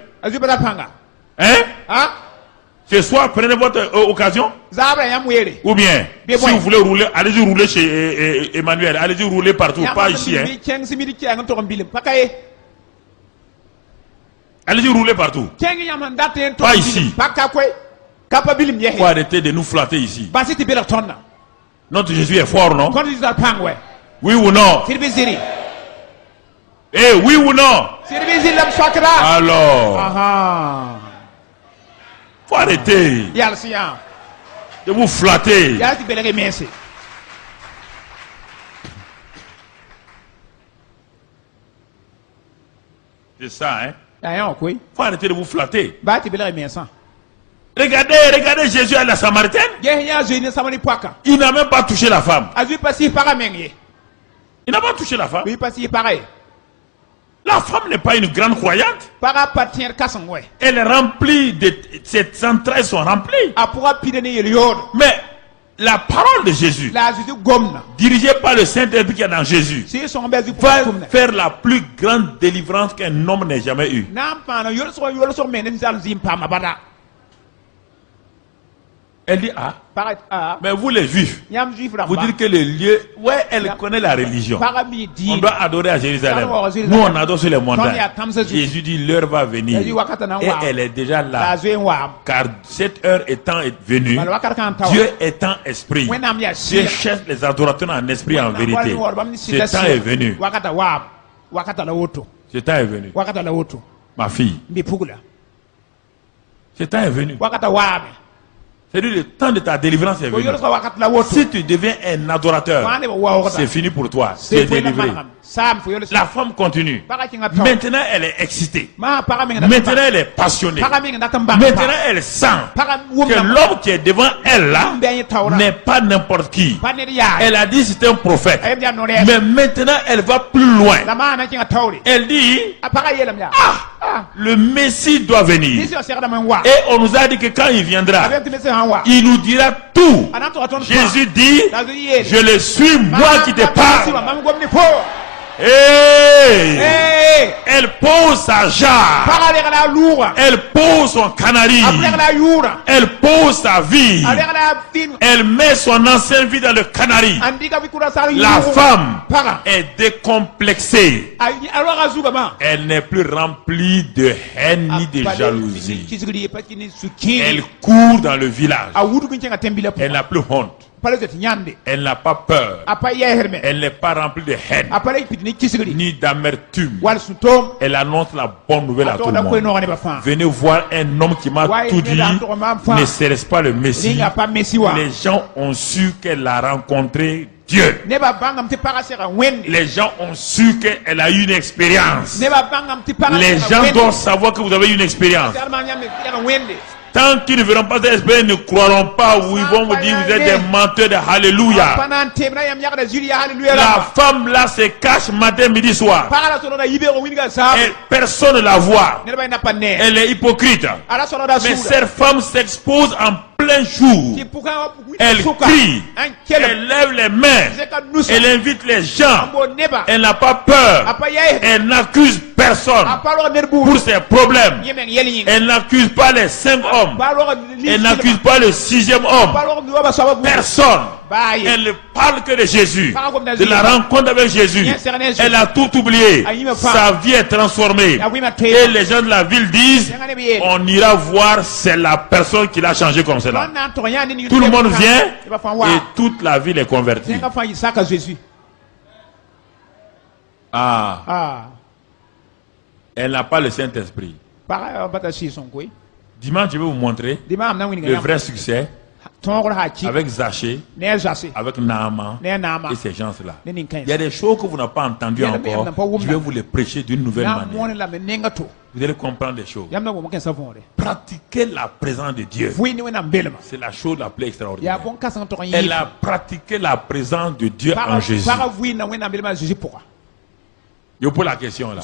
Hein? Ce soir, prenez votre occasion. Ou bien, si vous voulez rouler, allez-y rouler chez Emmanuel, allez-y rouler partout, pas ici. Hein? Allez-y rouler partout. Pas ici. Il faut arrêter de nous flatter ici. Notre Jésus est fort, non? Oui ou non? Eh, oui ou non? Alors, faut arrêter de vous flatter. C'est ça, hein? Faut arrêter de vous flatter. Regardez Jésus à la Samaritaine. Il n'a même pas touché la femme. Il n'a pas touché la femme. La femme n'est pas une grande croyante. Elle est remplie de... Ses entrailles sont remplies. Mais la parole de Jésus, dirigée par le Saint-Esprit qui est dans Jésus, va faire la plus grande délivrance qu'un homme n'ait jamais eue. Elle dit, mais vous les juifs, vous dites que le lieu, elle connaît la religion. On doit adorer à Jérusalem. Nous, on adore sur les montagnes. Jésus dit, l'heure va venir. Et elle est déjà là. Car cette heure étant venue, Dieu étant esprit, Dieu cherche les adorateurs en esprit et en vérité. Ce temps est venu. Ce temps est venu. Ma fille. Ce temps est venu. C'est-à-dire le temps de ta délivrance est venu. Si tu deviens un adorateur, c'est fini pour toi. Tu es délivré. La femme continue. Maintenant, elle est excitée. Maintenant, elle est passionnée. Maintenant, elle sent que l'homme qui est devant elle là n'est pas n'importe qui. Elle a dit c'est un prophète. Mais maintenant, elle va plus loin. Elle dit, le Messie doit venir. Et on nous a dit que quand il viendra, il nous dira tout. Jésus dit, je le suis, moi qui te parle. Elle pose sa jarre. Elle pose son canari. Elle pose sa vie. Elle met son ancienne vie dans le canari. La femme est décomplexée. Elle n'est plus remplie de haine ni de jalousie. Elle court dans le village. Elle n'a plus honte. Elle n'a pas peur. Elle n'est pas remplie de haine ni d'amertume. Elle annonce la bonne nouvelle à tout le monde. Venez voir un homme qui m'a tout dit. Ne serait-ce pas le Messie? Les gens ont su qu'elle a rencontré Dieu. Les gens ont su qu'elle a eu une expérience. Les gens doivent savoir que vous avez eu une expérience. Tant qu'ils ne verront pas cette expérience, ils ne croiront pas, ou ils vont vous dire vous êtes des menteurs de Alléluia. La femme là se cache matin, midi, soir. Et personne ne la voit. Elle est hypocrite. Mais cette femme s'expose en plein jour. Elle crie, elle lève les mains, elle invite les gens. Elle n'a pas peur. Elle n'accuse personne pour ses problèmes. Elle n'accuse pas les 5 hommes. Elle n'accuse pas le 6e homme. Personne. Elle ne parle que de Jésus, de la rencontre avec Jésus. Elle a tout oublié. Sa vie est transformée. Et les gens de la ville disent, on ira voir, c'est la personne qui l'a changé comme cela. Tout le monde vient et toute la ville est convertie. Elle n'a pas le Saint-Esprit. Dimanche, je vais vous montrer le vrai succès avec Zachée, avec Naaman et ces gens-là. Il y a des choses que vous n'avez pas entendues encore. Je vais vous les prêcher d'une nouvelle manière. Vous allez comprendre des choses. Pratiquer la présence de Dieu, c'est la chose la plus extraordinaire. Elle a pratiqué la présence de Dieu en Jésus. Je pose la question là.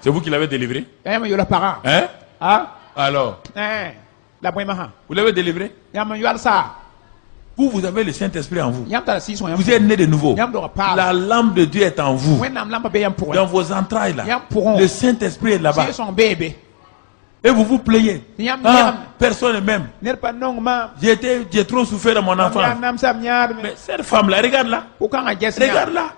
C'est vous qui l'avez délivré? Hein? Alors, vous l'avez délivré? Vous avez le Saint-Esprit en vous. Vous êtes né de nouveau. La lampe de Dieu est en vous. Dans vos entrailles là. Le Saint-Esprit est là-bas. Et vous vous plaignez. Personne ne m'aime. J'ai trop souffert de mon enfant. Mais cette femme-là, regarde-la. Regarde-la.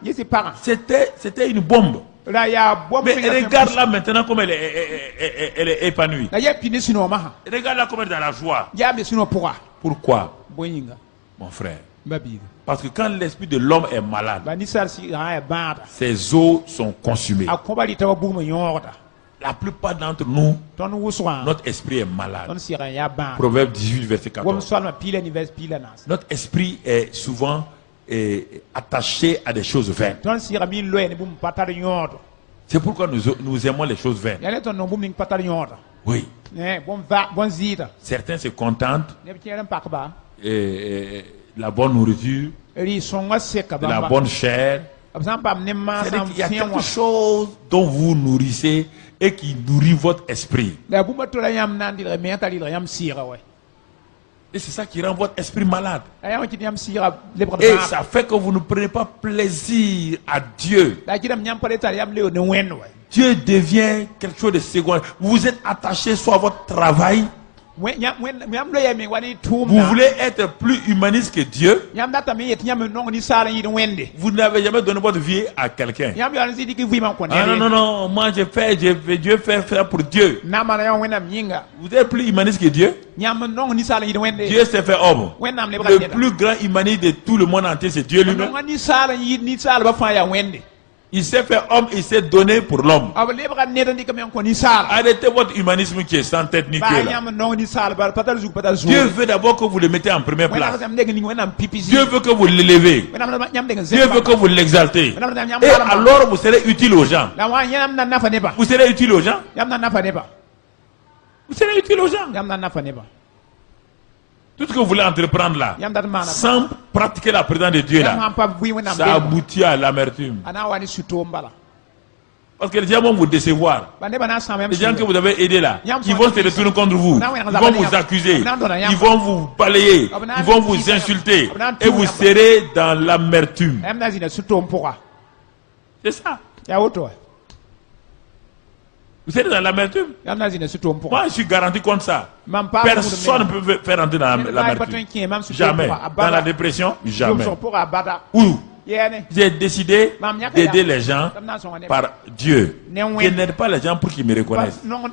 C'était une bombe. Mais regarde là maintenant comme elle est épanouie. Regarde là comme elle est dans la joie. Pourquoi, mon frère? Parce que quand l'esprit de l'homme est malade, ses os sont consumés. La plupart d'entre nous, notre esprit est malade. Proverbe 18, verset 14. Notre esprit est souvent attaché à des choses vaines. C'est pourquoi nous aimons les choses vaines. Oui. Certains se contentent de la bonne nourriture, de la bonne chair. Il y a quelque chose dont vous nourrissez et qui nourrit votre esprit. Et c'est ça qui rend votre esprit malade. Et ça fait que vous ne prenez pas plaisir à Dieu. Dieu devient quelque chose de secondaire. Vous êtes attaché soit à votre travail. Vous voulez être plus humaniste que Dieu. Vous n'avez jamais donné votre vie à quelqu'un. Non, moi Dieu fait faire pour Dieu. Vous êtes plus humaniste que Dieu. Dieu s'est fait homme. Le plus grand humaniste de tout le monde entier, c'est Dieu lui-même. Il s'est fait homme, il s'est donné pour l'homme. Arrêtez votre humanisme qui est sans tête ni queue là. Dieu veut d'abord que vous le mettez en première place. Dieu veut que vous l'élevez. Dieu veut que vous l'exaltez. Et alors vous serez utile aux gens. Vous serez utile aux gens. Vous serez utile aux gens. Tout ce que vous voulez entreprendre là, sans pratiquer la présence de Dieu là, ça aboutit à l'amertume. Parce que les gens vont vous décevoir. Les gens que vous avez aidés là, ils vont se retourner contre vous. Ils vont vous accuser. Ils vont vous balayer. Ils vont vous insulter. Et vous serez dans l'amertume. C'est ça. Vous serez dans l'amertume. Moi, je suis garanti contre ça. Personne ne peut faire entrer dans l'amertume. Jamais. Dans la dépression, jamais. Où j'ai décidé d'aider les gens par Dieu. Je n'aide pas les gens pour qu'ils me reconnaissent. Non.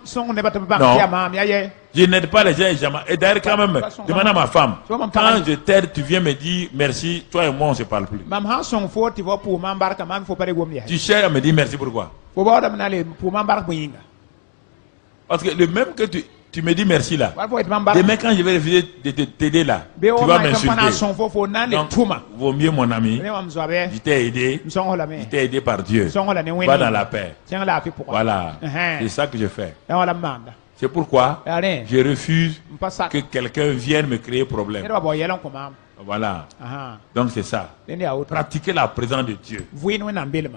Je n'aide pas les gens. Et d'ailleurs, quand même, demande à ma femme. Quand je t'aide, tu viens me dire merci. Toi et moi, on ne se parle plus. Tu cherches à me dire merci pourquoi? Parce que le même que tu me dis merci là, demain quand je vais refuser de t'aider là, tu vas m'insulter. Donc, vaut mieux mon ami, je t'ai aidé par Dieu. Va dans la paix. Voilà, c'est ça que je fais. C'est pourquoi je refuse que quelqu'un vienne me créer problème. Voilà. Donc c'est ça. Pratiquer la présence de Dieu.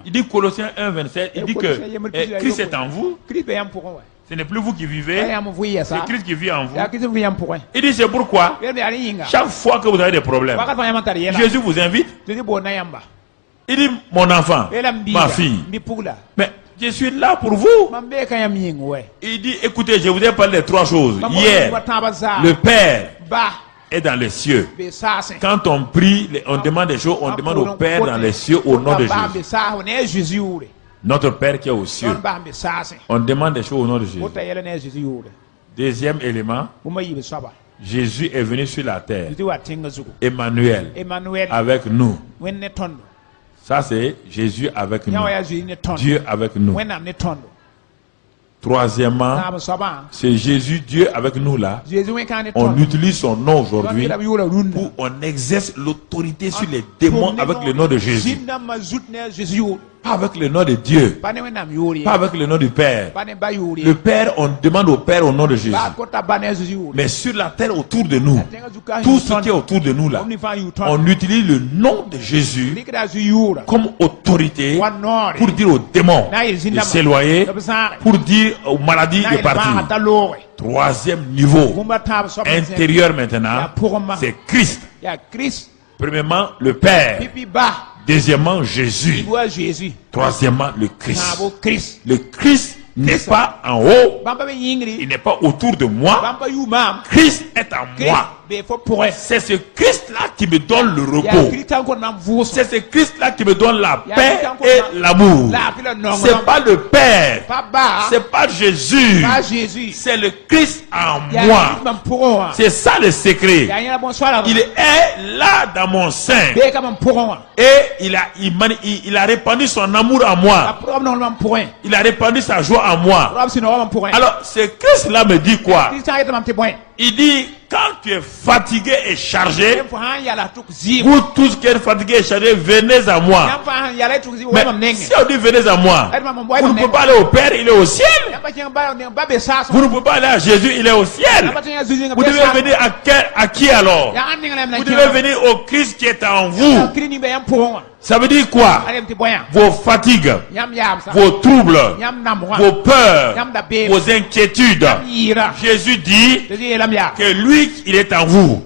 Il dit Colossiens 1, 27, il dit que Christ est en vous. Ce n'est plus vous qui vivez, c'est Christ qui vit en vous. Il dit c'est pourquoi chaque fois que vous avez des problèmes, Jésus vous invite. Il dit mon enfant, ma fille, mais je suis là pour vous. Il dit écoutez, je vous ai parlé de 3 choses. Hier, le Père est dans les cieux. Quand on prie, on demande des choses, on demande au Père dans les cieux au nom de Jésus. Notre Père qui est aux cieux. On demande des choses au nom de Jésus. Deuxième élément, Jésus est venu sur la terre. Emmanuel avec nous. Ça c'est Jésus avec nous. Dieu avec nous. Troisièmement, c'est Jésus, Dieu avec nous là. On utilise son nom aujourd'hui pour on exerce l'autorité sur les démons avec le nom de Jésus. Pas avec le nom de Dieu. Pas avec le nom du Père. Le Père, on demande au Père au nom de Jésus. Mais sur la terre autour de nous, tout ce qui est autour de nous là, on utilise le nom de Jésus comme autorité pour dire aux démons de s'éloigner, pour dire aux maladies de partir. Troisième niveau, intérieur maintenant, c'est Christ. Premièrement, le Père. Deuxièmement, Jésus. Troisièmement, le Christ. Le Christ n'est pas en haut. Il n'est pas autour de moi. Christ est en moi. C'est ce Christ-là qui me donne le repos. C'est ce Christ-là qui me donne la paix et l'amour. C'est pas le Père. C'est pas Jésus. C'est le Christ en moi. C'est ça le secret. Il est là dans mon sein. Et il a répandu son amour en moi. Il a répandu sa joie en moi. Alors, ce Christ-là me dit quoi? Il dit, quand tu es fatigué et chargé, vous tous qui êtes fatigués et chargés, venez à moi. Mais si on dit venez à moi, vous ne pouvez pas aller au Père, il est au ciel. Vous ne pouvez pas aller à Jésus, il est au ciel. Vous devez venir à qui alors? Vous devez venir au Christ qui est en vous. Ça veut dire quoi? Vos fatigues, vos troubles, vos peurs, vos inquiétudes. Jésus dit que lui, il est en vous.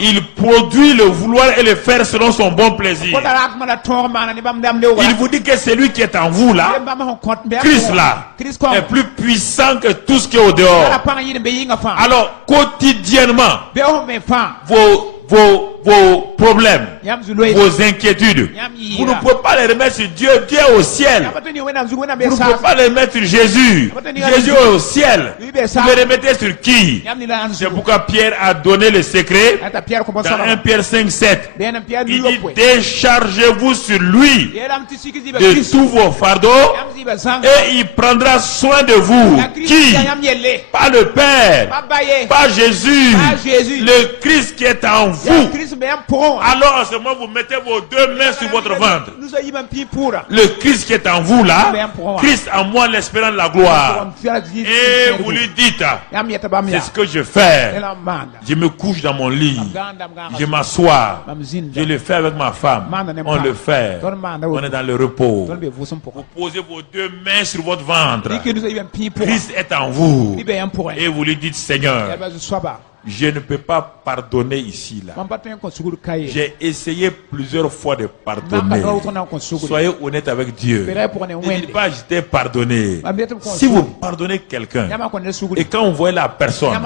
Il produit le vouloir et le faire selon son bon plaisir. Il vous dit que c'est lui qui est en vous là, Christ là, est plus puissant que tout ce qui est au dehors. Alors, quotidiennement, vos problèmes, vos inquiétudes, vous ne pouvez pas les remettre sur Dieu. Dieu est au ciel. Vous ne pouvez pas les remettre sur Jésus. Jésus est au ciel. Vous les remettez sur qui? C'est pourquoi Pierre a donné le secret dans 1 Pierre 5, 7. Il dit déchargez-vous sur lui de tous vos fardeaux et il prendra soin de vous. Qui? Pas le Père, pas Jésus, le Christ qui est en vous. Alors en ce moment vous mettez vos deux mains sur votre ventre. Le Christ qui est en vous là, Christ en moi l'espérance de la gloire. Et vous lui dites, c'est ce que je fais. Je me couche dans mon lit, je m'assois, je le fais avec ma femme, on le fait, on est dans le repos. Vous posez vos deux mains sur votre ventre. Christ est en vous. Et vous lui dites, Seigneur, je ne peux pas pardonner ici là. J'ai essayé plusieurs fois de pardonner. Soyez honnête avec Dieu. Ne dites pas je t'ai pardonné. Si vous pardonnez quelqu'un et quand vous voyez la personne,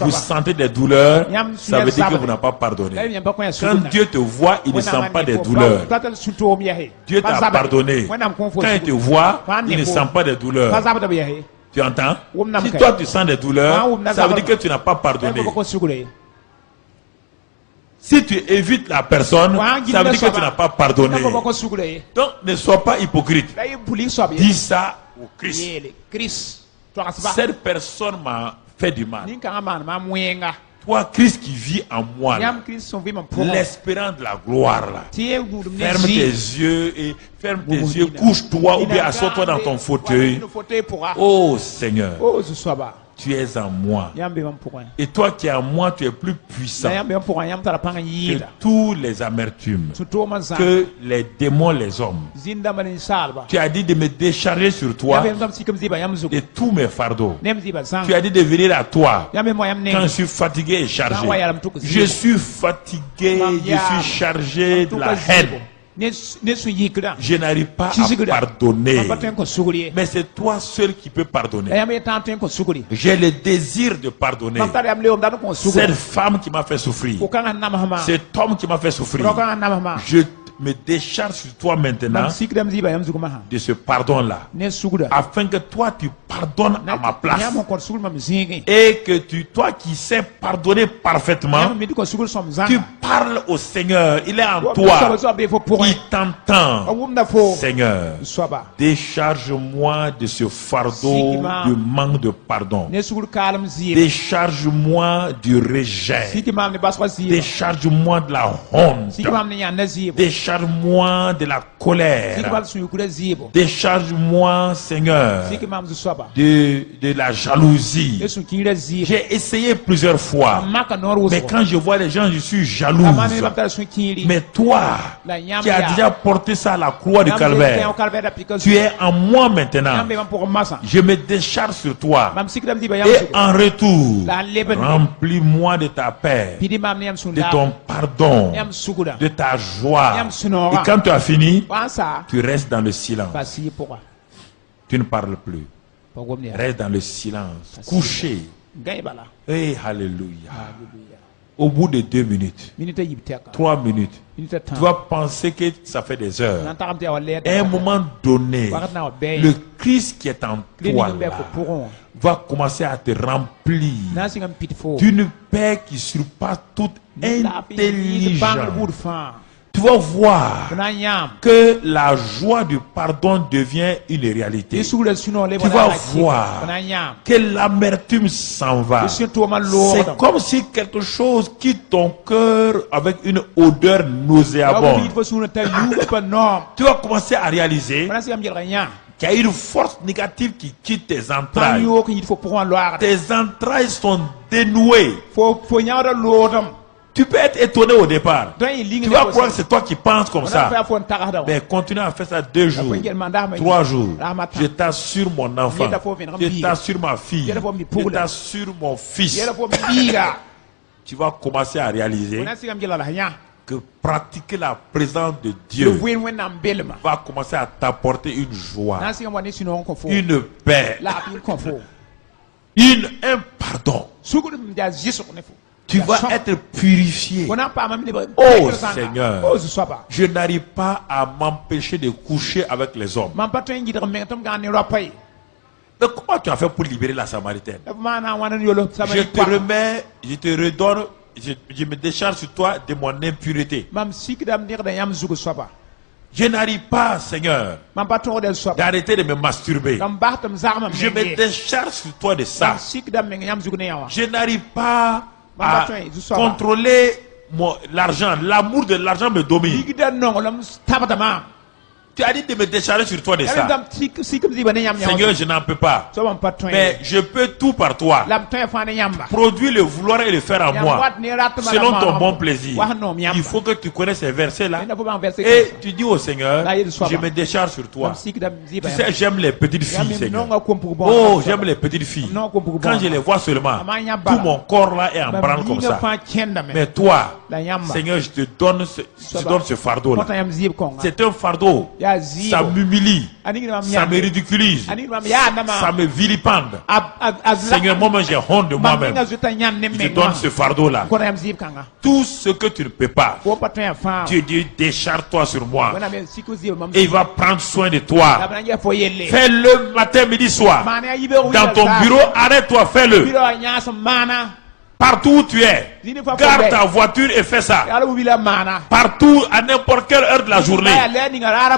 vous sentez des douleurs, ça veut dire que vous n'avez pas pardonné. Quand Dieu te voit, il ne sent pas des douleurs. Dieu t'a pardonné. Quand il te voit, il ne sent pas des douleurs. Tu entends? Si toi tu sens des douleurs, ça veut dire que tu n'as pas pardonné. Si tu évites la personne, ça veut dire que tu n'as pas pardonné. Donc ne sois pas hypocrite. Dis ça au Christ. Cette personne m'a fait du mal. Toi, Christ qui vit en moi, l'espérance de la gloire là. Ferme tes yeux et couche-toi ou bien assois-toi dans ton fauteuil. Oh Seigneur, tu es en moi. Et toi qui es en moi, tu es plus puissant que tous les amertumes, que les démons, les hommes. Tu as dit de me décharger sur toi de tous mes fardeaux. Tu as dit de venir à toi quand je suis fatigué et chargé. Je suis fatigué, je suis chargé de la haine. Je n'arrive pas à pardonner. Mais c'est toi seul qui peux pardonner. J'ai le désir de pardonner. Cette femme qui m'a fait souffrir, cet homme qui m'a fait souffrir, je me décharge sur toi maintenant de ce pardon-là, afin que toi tu pardonnes à ma place et que toi qui sais pardonner parfaitement, tu parles au Seigneur. Il est en toi, il t'entend. Seigneur, décharge-moi de ce fardeau du manque de pardon, décharge-moi du rejet, décharge-moi de la honte, décharge-moi de la colère. Décharge-moi, Seigneur, de la jalousie. J'ai essayé plusieurs fois, mais quand je vois les gens, je suis jalouse. Mais toi, qui as déjà porté ça à la croix du Calvaire, tu es en moi maintenant. Je me décharge sur toi. Et en retour, remplis-moi de ta paix, de ton pardon, de ta joie. Et quand tu as fini, tu restes dans le silence. Tu ne parles plus. Reste dans le silence. Couché. Et alléluia. Au bout de 2 minutes, 3 minutes, tu vas penser que ça fait des heures. À un moment donné, le Christ qui est en toi là, va commencer à te remplir d'une paix qui surpasse toute intelligence. Tu vas voir que la joie du pardon devient une réalité. Tu vas voir que l'amertume s'en va. C'est comme si quelque chose quitte ton cœur avec une odeur nauséabonde. Tu vas commencer à réaliser qu'il y a une force négative qui quitte tes entrailles. Tes entrailles sont dénouées. Tu peux être étonné au départ. Tu vas croire que c'est toi qui penses comme ça. Mais continue à faire ça 2 jours, 3 jours. Je t'assure mon enfant. Je t'assure ma fille. Je t'assure mon fils. Tu vas commencer à réaliser que pratiquer la présence de Dieu va commencer à t'apporter une joie, une paix, un pardon. Tu vas être purifié. Oh Seigneur, je n'arrive pas à m'empêcher de coucher avec les hommes. Mais comment tu as fait pour libérer la Samaritaine? Je te remets, je te redonne, je me décharge sur toi de mon impureté. Je n'arrive pas, Seigneur, d'arrêter de me masturber. Je me décharge sur toi de ça. Je n'arrive pas à contrôler l'argent. L'amour de l'argent me domine. Tu as dit de me décharger sur toi de ça. Seigneur, je n'en peux pas. Mais je peux tout par toi. Produire le vouloir et le faire en moi. Selon ton bon plaisir. Il faut que tu connaisses ces versets-là. Et tu dis au Seigneur, je me décharge sur toi. Tu sais, j'aime les petites filles, Seigneur. Oh, j'aime les petites filles. Quand je les vois seulement, tout mon corps là est en branle comme ça. Mais toi, Seigneur, je te donne ce fardeau-là. C'est un fardeau. Ça m'humilie, ça me ridiculise, ça me vilipende. Seigneur, moi-même j'ai honte de moi-même. Je te donne ce fardeau-là. Tout ce que tu ne peux pas, Dieu dit, décharge-toi sur moi. Et il va prendre soin de toi. Fais-le matin, midi, soir. Dans ton bureau, arrête-toi, fais-le. Partout où tu es, garde ta voiture et fais ça. Partout, à n'importe quelle heure de la journée,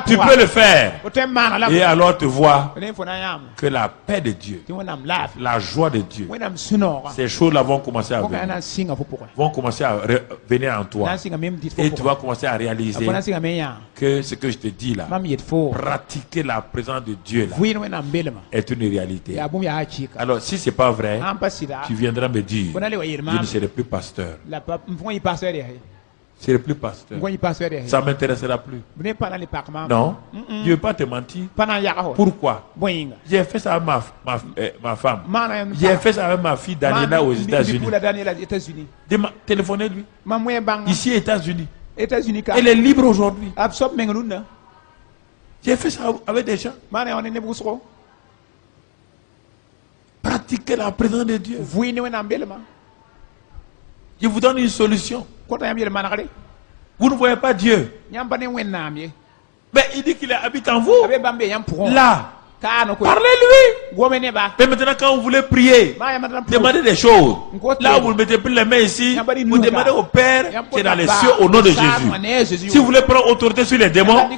tu peux le faire. Et alors tu vois que la paix de Dieu, la joie de Dieu, ces choses-là vont commencer à venir. Vont commencer à venir en toi. Et tu vas commencer à réaliser que ce que je te dis là, pratiquer la présence de Dieu là, est une réalité. Alors si ce n'est pas vrai, tu viendras me dire, je ne serai plus pasteur. Je ne serai plus pasteur. Ça ne m'intéressera plus. Non, je ne veux pas te mentir. Pourquoi? J'ai fait ça avec ma femme. J'ai fait ça avec ma fille Daniela aux États-Unis. Téléphonez-lui. Ici aux États-Unis. Elle est libre aujourd'hui. J'ai fait ça avec des gens. Pratiquer la présence de Dieu. Je vous donne une solution. Vous ne voyez pas Dieu. Mais il dit qu'il habite en vous. Là. Parlez-lui. Mais maintenant, quand vous voulez prier, demandez des choses. Là, vous ne mettez plus les mains ici. Vous demandez au Père qui est dans les cieux au nom de Jésus. Si vous voulez prendre autorité sur les démons,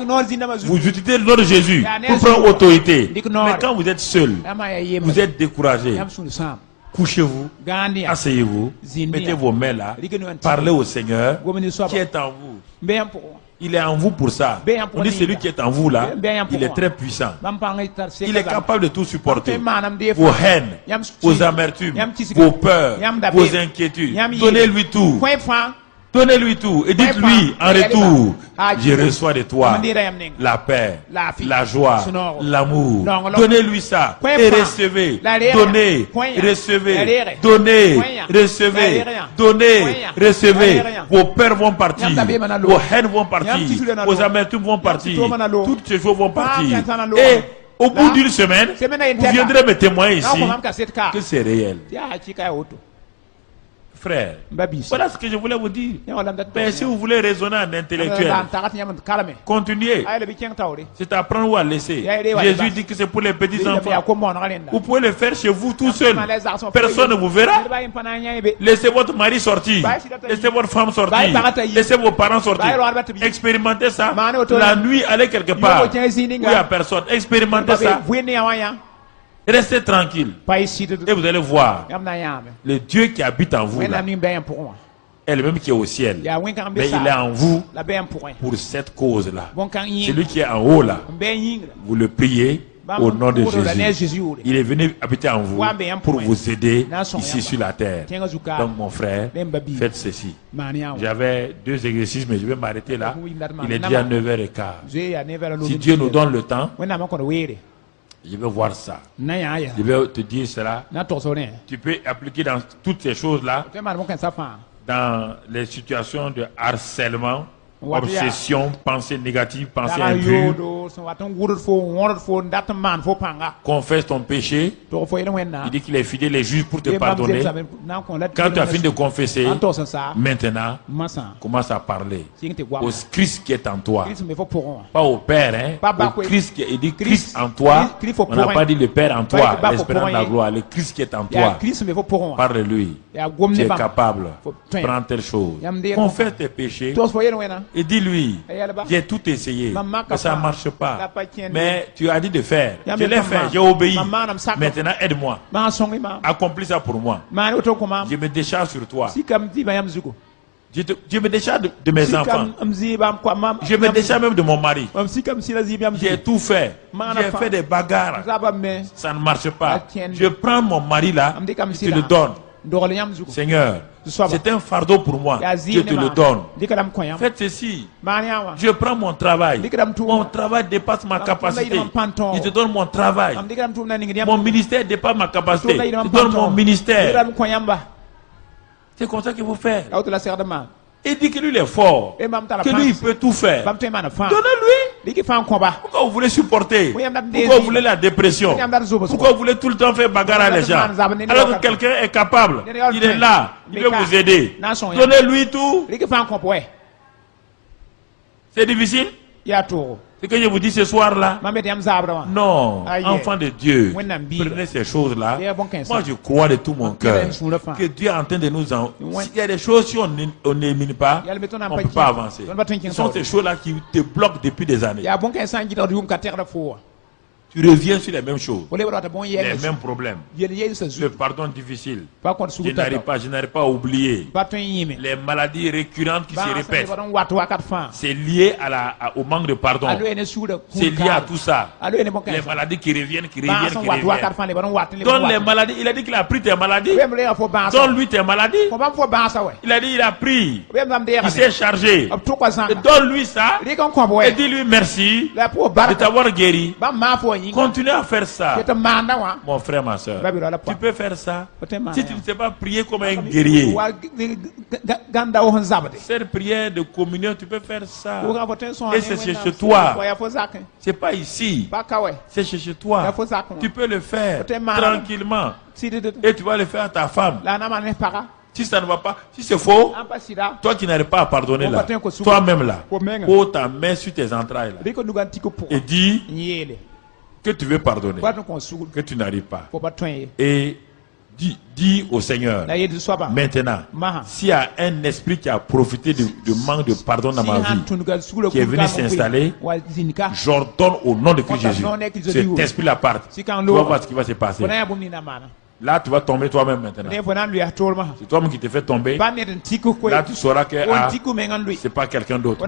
vous utilisez le nom de Jésus pour prendre autorité. Mais quand vous êtes seul, vous êtes découragé. Couchez-vous, asseyez-vous, mettez vos mains là, parlez au Seigneur qui est en vous. Il est en vous pour ça. On dit celui qui est en vous là, il est très puissant. Il est capable de tout supporter. Vos haines, vos amertumes, vos peurs, vos inquiétudes. Donnez-lui tout. Donnez-lui tout et dites-lui en retour, je reçois de toi la paix, la joie, l'amour. Donnez-lui ça et recevez. Donnez, recevez. Donnez, recevez. Donnez, recevez. Vos peurs vont partir. Vos haines vont partir. Vos amertumes vont partir. Toutes ces choses vont partir. Et au bout d'une semaine, vous viendrez me témoigner ici que c'est réel. Frère, voilà ce que je voulais vous dire. Mais si vous voulez raisonner en intellectuel, continuez. C'est à prendre ou à laisser. Jésus dit que c'est pour les petits enfants. Vous pouvez le faire chez vous tout seul. Personne ne vous verra. Laissez votre mari sortir. Laissez votre femme sortir. Laissez vos parents sortir. Expérimentez ça. La nuit, allez quelque part où il n'y a personne. Expérimentez ça. Restez tranquille. Et vous allez voir le Dieu qui habite en vous là, est le même qui est au ciel. Mais il est en vous pour cette cause-là. Celui qui est en haut là, vous le priez au nom de Jésus. Il est venu habiter en vous pour vous aider ici sur la terre. Donc mon frère, faites ceci. J'avais 2 exercices, mais je vais m'arrêter là. Il est déjà 9h15. Si Dieu nous donne le temps, je vais voir ça. Je vais te dire cela. Tu peux appliquer dans toutes ces choses-là, dans les situations de harcèlement, obsession, pensée négative, pensée impure. Confesse ton péché. Il dit qu'il est fidèle et juste pour te pardonner. Quand tu as fini de confesser, maintenant, commence à parler au Christ qui est en toi. Pas au Père, hein? Au Christ qui est, il dit Christ en toi. On n'a pas dit le Père en toi, l'espérance de la gloire. Le Christ qui est en toi. Parle-lui. Tu es capable. Prends telle chose. Confesse tes péchés. Et dis-lui, j'ai tout essayé, mais ça ne marche pas. Mais tu as dit de faire. Je l'ai fait, j'ai obéi. Maintenant, aide-moi. Accomplis ça pour moi. Je me décharge sur toi. Je me décharge de mes enfants. Je me décharge même de mon mari. J'ai tout fait. J'ai fait des bagarres. Ça ne marche pas. Je prends mon mari là, je te le donne. Seigneur, c'est un fardeau pour moi. Je te le donne. Faites ceci. Je prends mon travail. Mon travail dépasse ma capacité. Je te donne mon travail. Mon ministère dépasse ma capacité. Je te donne mon ministère. C'est comme ça qu'il faut faire. Il dit que lui il est fort, que lui il peut tout faire. Donnez-lui. Pourquoi vous voulez supporter? Pourquoi vous voulez la dépression? Pourquoi vous voulez tout le temps faire bagarre à les gens? Alors que quelqu'un est capable, il est là, il veut vous aider. Donnez-lui tout. C'est difficile? Ce que je vous dis ce soir-là, non, enfant de Dieu, prenez ces choses-là. Moi, je crois de tout mon cœur que Dieu est en train de nous en... S'il y a des choses, si on n'élimine pas, on ne peut pas avancer. Ce sont ces choses-là qui te bloquent depuis des années. Tu reviens sur les mêmes choses, les mêmes problèmes. Le pardon difficile. Je n'arrive pas à oublier les maladies récurrentes qui se répètent. C'est lié au manque de pardon. C'est lié à tout ça. Les maladies qui reviennent. Donne les maladies. Il a dit qu'il a pris tes maladies. Donne-lui tes maladies. Il a dit qu'il a pris. Il s'est chargé. Donne-lui ça. Et dis-lui merci de t'avoir guéri. Continue à faire ça. Mon frère, ma soeur, tu peux faire ça. Si tu ne sais pas prier comme un guerrier, cette prière de communion, tu peux faire ça. Et c'est chez toi. C'est pas ici. C'est chez toi. Tu peux le faire tranquillement. Et tu vas le faire à ta femme. Si ça ne va pas, si c'est faux, toi qui n'arrives pas à pardonner là, toi-même là, pose ta main sur tes entrailles là, et dis que tu veux pardonner, que tu n'arrives pas. Et dis au Seigneur, maintenant, s'il y a un esprit qui a profité du manque de pardon dans ma vie, qui est venu s'installer, j'ordonne au nom de Christ Jésus, cet esprit-là parte. Tu vas voir ce qui va se passer. Là, tu vas tomber toi-même maintenant. C'est toi-même qui te fait tomber. Là, tu sauras que c'est pas quelqu'un d'autre.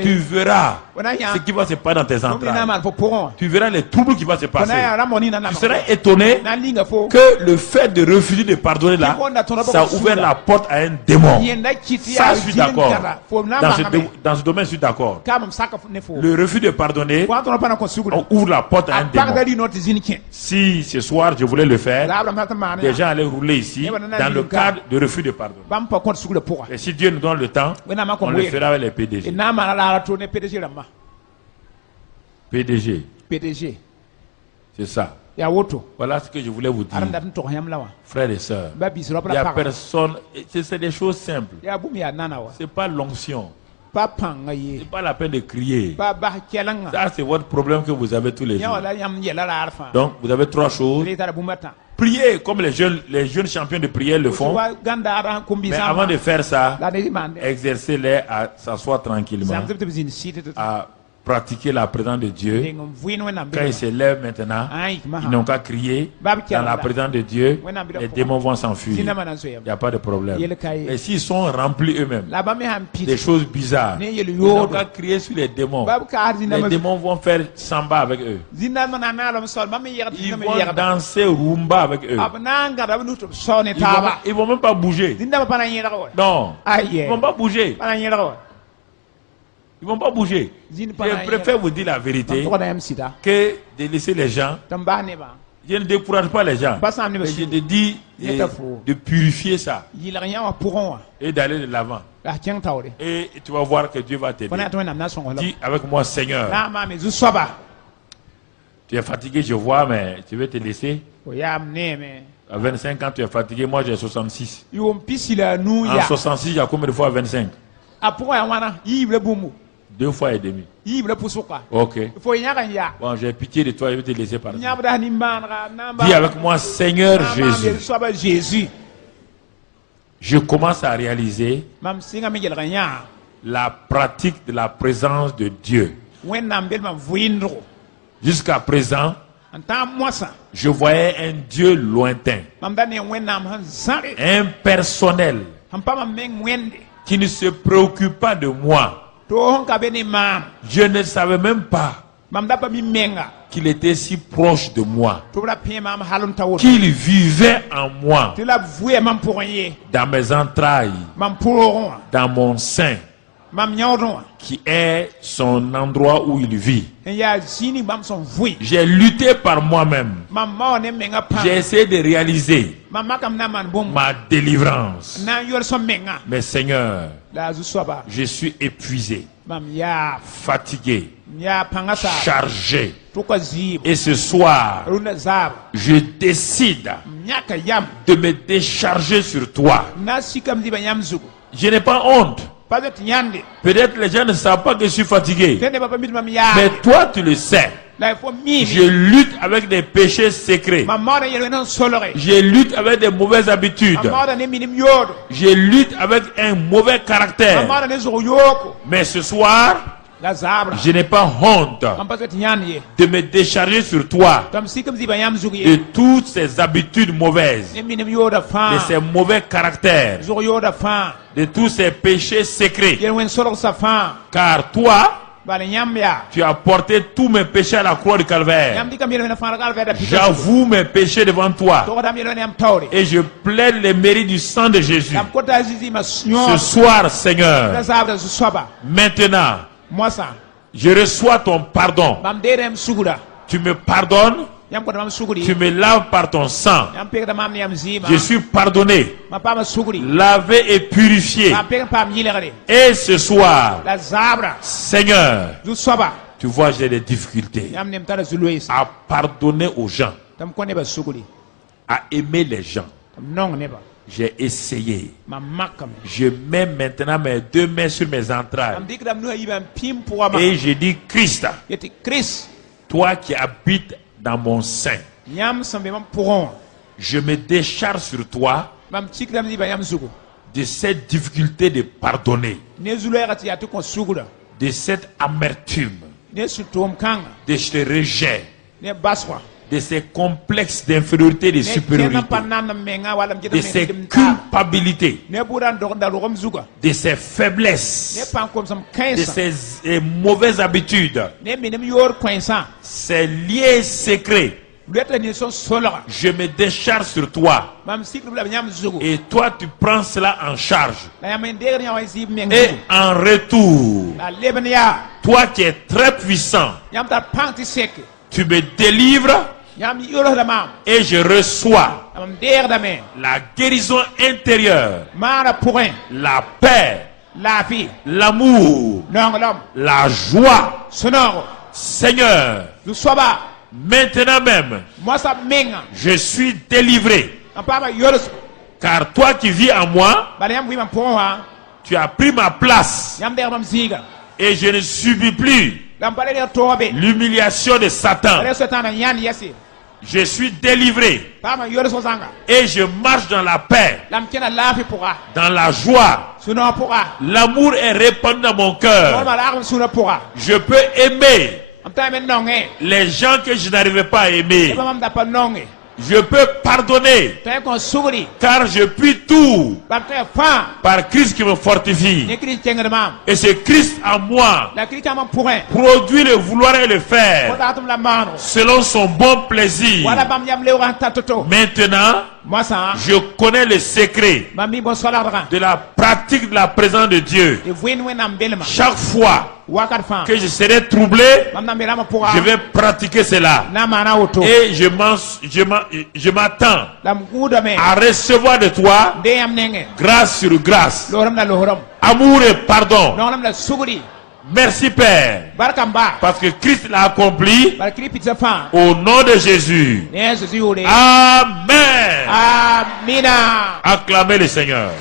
Tu verras ce qui va se passer dans tes entrailles. Tu verras les troubles qui vont se passer. Tu seras étonné que le fait de refuser de pardonner là, ça a ouvert la porte à un démon. Ça, je suis d'accord. Dans ce domaine, je suis d'accord. Le refus de pardonner, on ouvre la porte à un démon. Si ce soir, je voulais le faire, des gens allaient rouler ici dans le cadre de refus de pardon. Et si Dieu nous donne le temps, on le fera avec les PDG. PDG. C'est ça. Voilà ce que je voulais vous dire. Frères et sœurs, il n'y a personne. C'est des choses simples. Ce n'est pas l'onction. Ce n'est pas la peine de crier. Ça, c'est votre problème que vous avez tous les jours. Donc, vous avez trois choses. Priez comme les jeunes champions de prière le font. Mais avant de faire ça, exercez-les à s'asseoir tranquillement, à pratiquer la présence de Dieu. Quand ils se lèvent maintenant, ils n'ont qu'à crier dans la présence de Dieu. Les démons vont s'enfuir. Il n'y a pas de problème. Et s'ils sont remplis eux-mêmes des choses bizarres, ils n'ont qu'à crier sur les démons. Les démons vont faire samba avec eux. Ils vont danser rumba avec eux. Ils vont même pas bouger. Non, ils vont pas bouger. Ils ne vont pas bouger. Je préfère vous dire la vérité que de laisser les gens. Je ne décourage pas les gens. Mais je te dis de purifier ça. Et d'aller de l'avant. Et tu vas voir que Dieu va t'aider. Dis avec moi, Seigneur. Tu es fatigué, je vois, mais tu veux te laisser. À 25 ans, tu es fatigué. Moi, j'ai 66. En 66, il y a combien de fois 25? 2 fois et demi. Ok. Bon, j'ai pitié de toi, je vais te laisser partir. Dis avec moi, Seigneur Jésus. Je commence à réaliser la pratique de la présence de Dieu. Jusqu'à présent, je voyais un Dieu lointain, impersonnel, qui ne se préoccupe pas de moi. Je ne savais même pas qu'il était si proche de moi, qu'il vivait en moi, dans mes entrailles, dans mon sein, qui est son endroit où il vit. J'ai lutté par moi-même. J'ai essayé de réaliser ma délivrance. Mais Seigneur, je suis épuisé, fatigué, chargé. Et ce soir, je décide de me décharger sur toi. Je n'ai pas honte. Peut-être les gens ne savent pas que je suis fatigué. Mais toi, tu le sais. Je lutte avec des péchés secrets. Je lutte avec des mauvaises habitudes. Je lutte avec un mauvais caractère. Mais ce soir, je n'ai pas honte de me décharger sur toi de toutes ces habitudes mauvaises, de ces mauvais caractères, de tous ces péchés secrets. Car toi, tu as porté tous mes péchés à la croix du Calvaire. J'avoue mes péchés devant toi. Et je plaide les mérites du sang de Jésus. Ce soir, Seigneur, maintenant, je reçois ton pardon. Tu me pardonnes. Tu me laves par ton sang. Je suis pardonné, lavé et purifié. Et ce soir, Seigneur, tu vois, j'ai des difficultés à pardonner aux gens, à aimer les gens. J'ai essayé. Je mets maintenant mes 2 mains sur mes entrailles. Et je dis, Christ, toi qui habites dans mon sein, je me décharge sur toi de cette difficulté de pardonner, de cette amertume, de ce rejet, de ces complexes d'infériorité et de supériorité, de ces culpabilités, de ces faiblesses, de ces mauvaises habitudes, ces liens secrets. Je me décharge sur toi. Et toi, tu prends cela en charge. Et en retour, toi qui es très puissant, tu me délivres. Et je reçois la guérison intérieure, la paix, l'amour, la joie. Seigneur, maintenant même, je suis délivré. Car toi qui vis en moi, tu as pris ma place. Et je ne subis plus l'humiliation de Satan. Je suis délivré. Et je marche dans la paix, dans la joie. L'amour est répandu dans mon cœur. Je peux aimer les gens que je n'arrivais pas à aimer. Je peux pardonner, car je puis tout par Christ qui me fortifie. Et c'est Christ en moi produit le vouloir et le faire selon son bon plaisir. Maintenant, je connais le secret de la pratique pratique la présence de Dieu, chaque fois que je serai troublé, je vais pratiquer cela. Et je m'attends à recevoir de toi grâce sur grâce, amour et pardon. Merci Père, parce que Christ l'a accompli au nom de Jésus. Amen. Acclamez le Seigneur.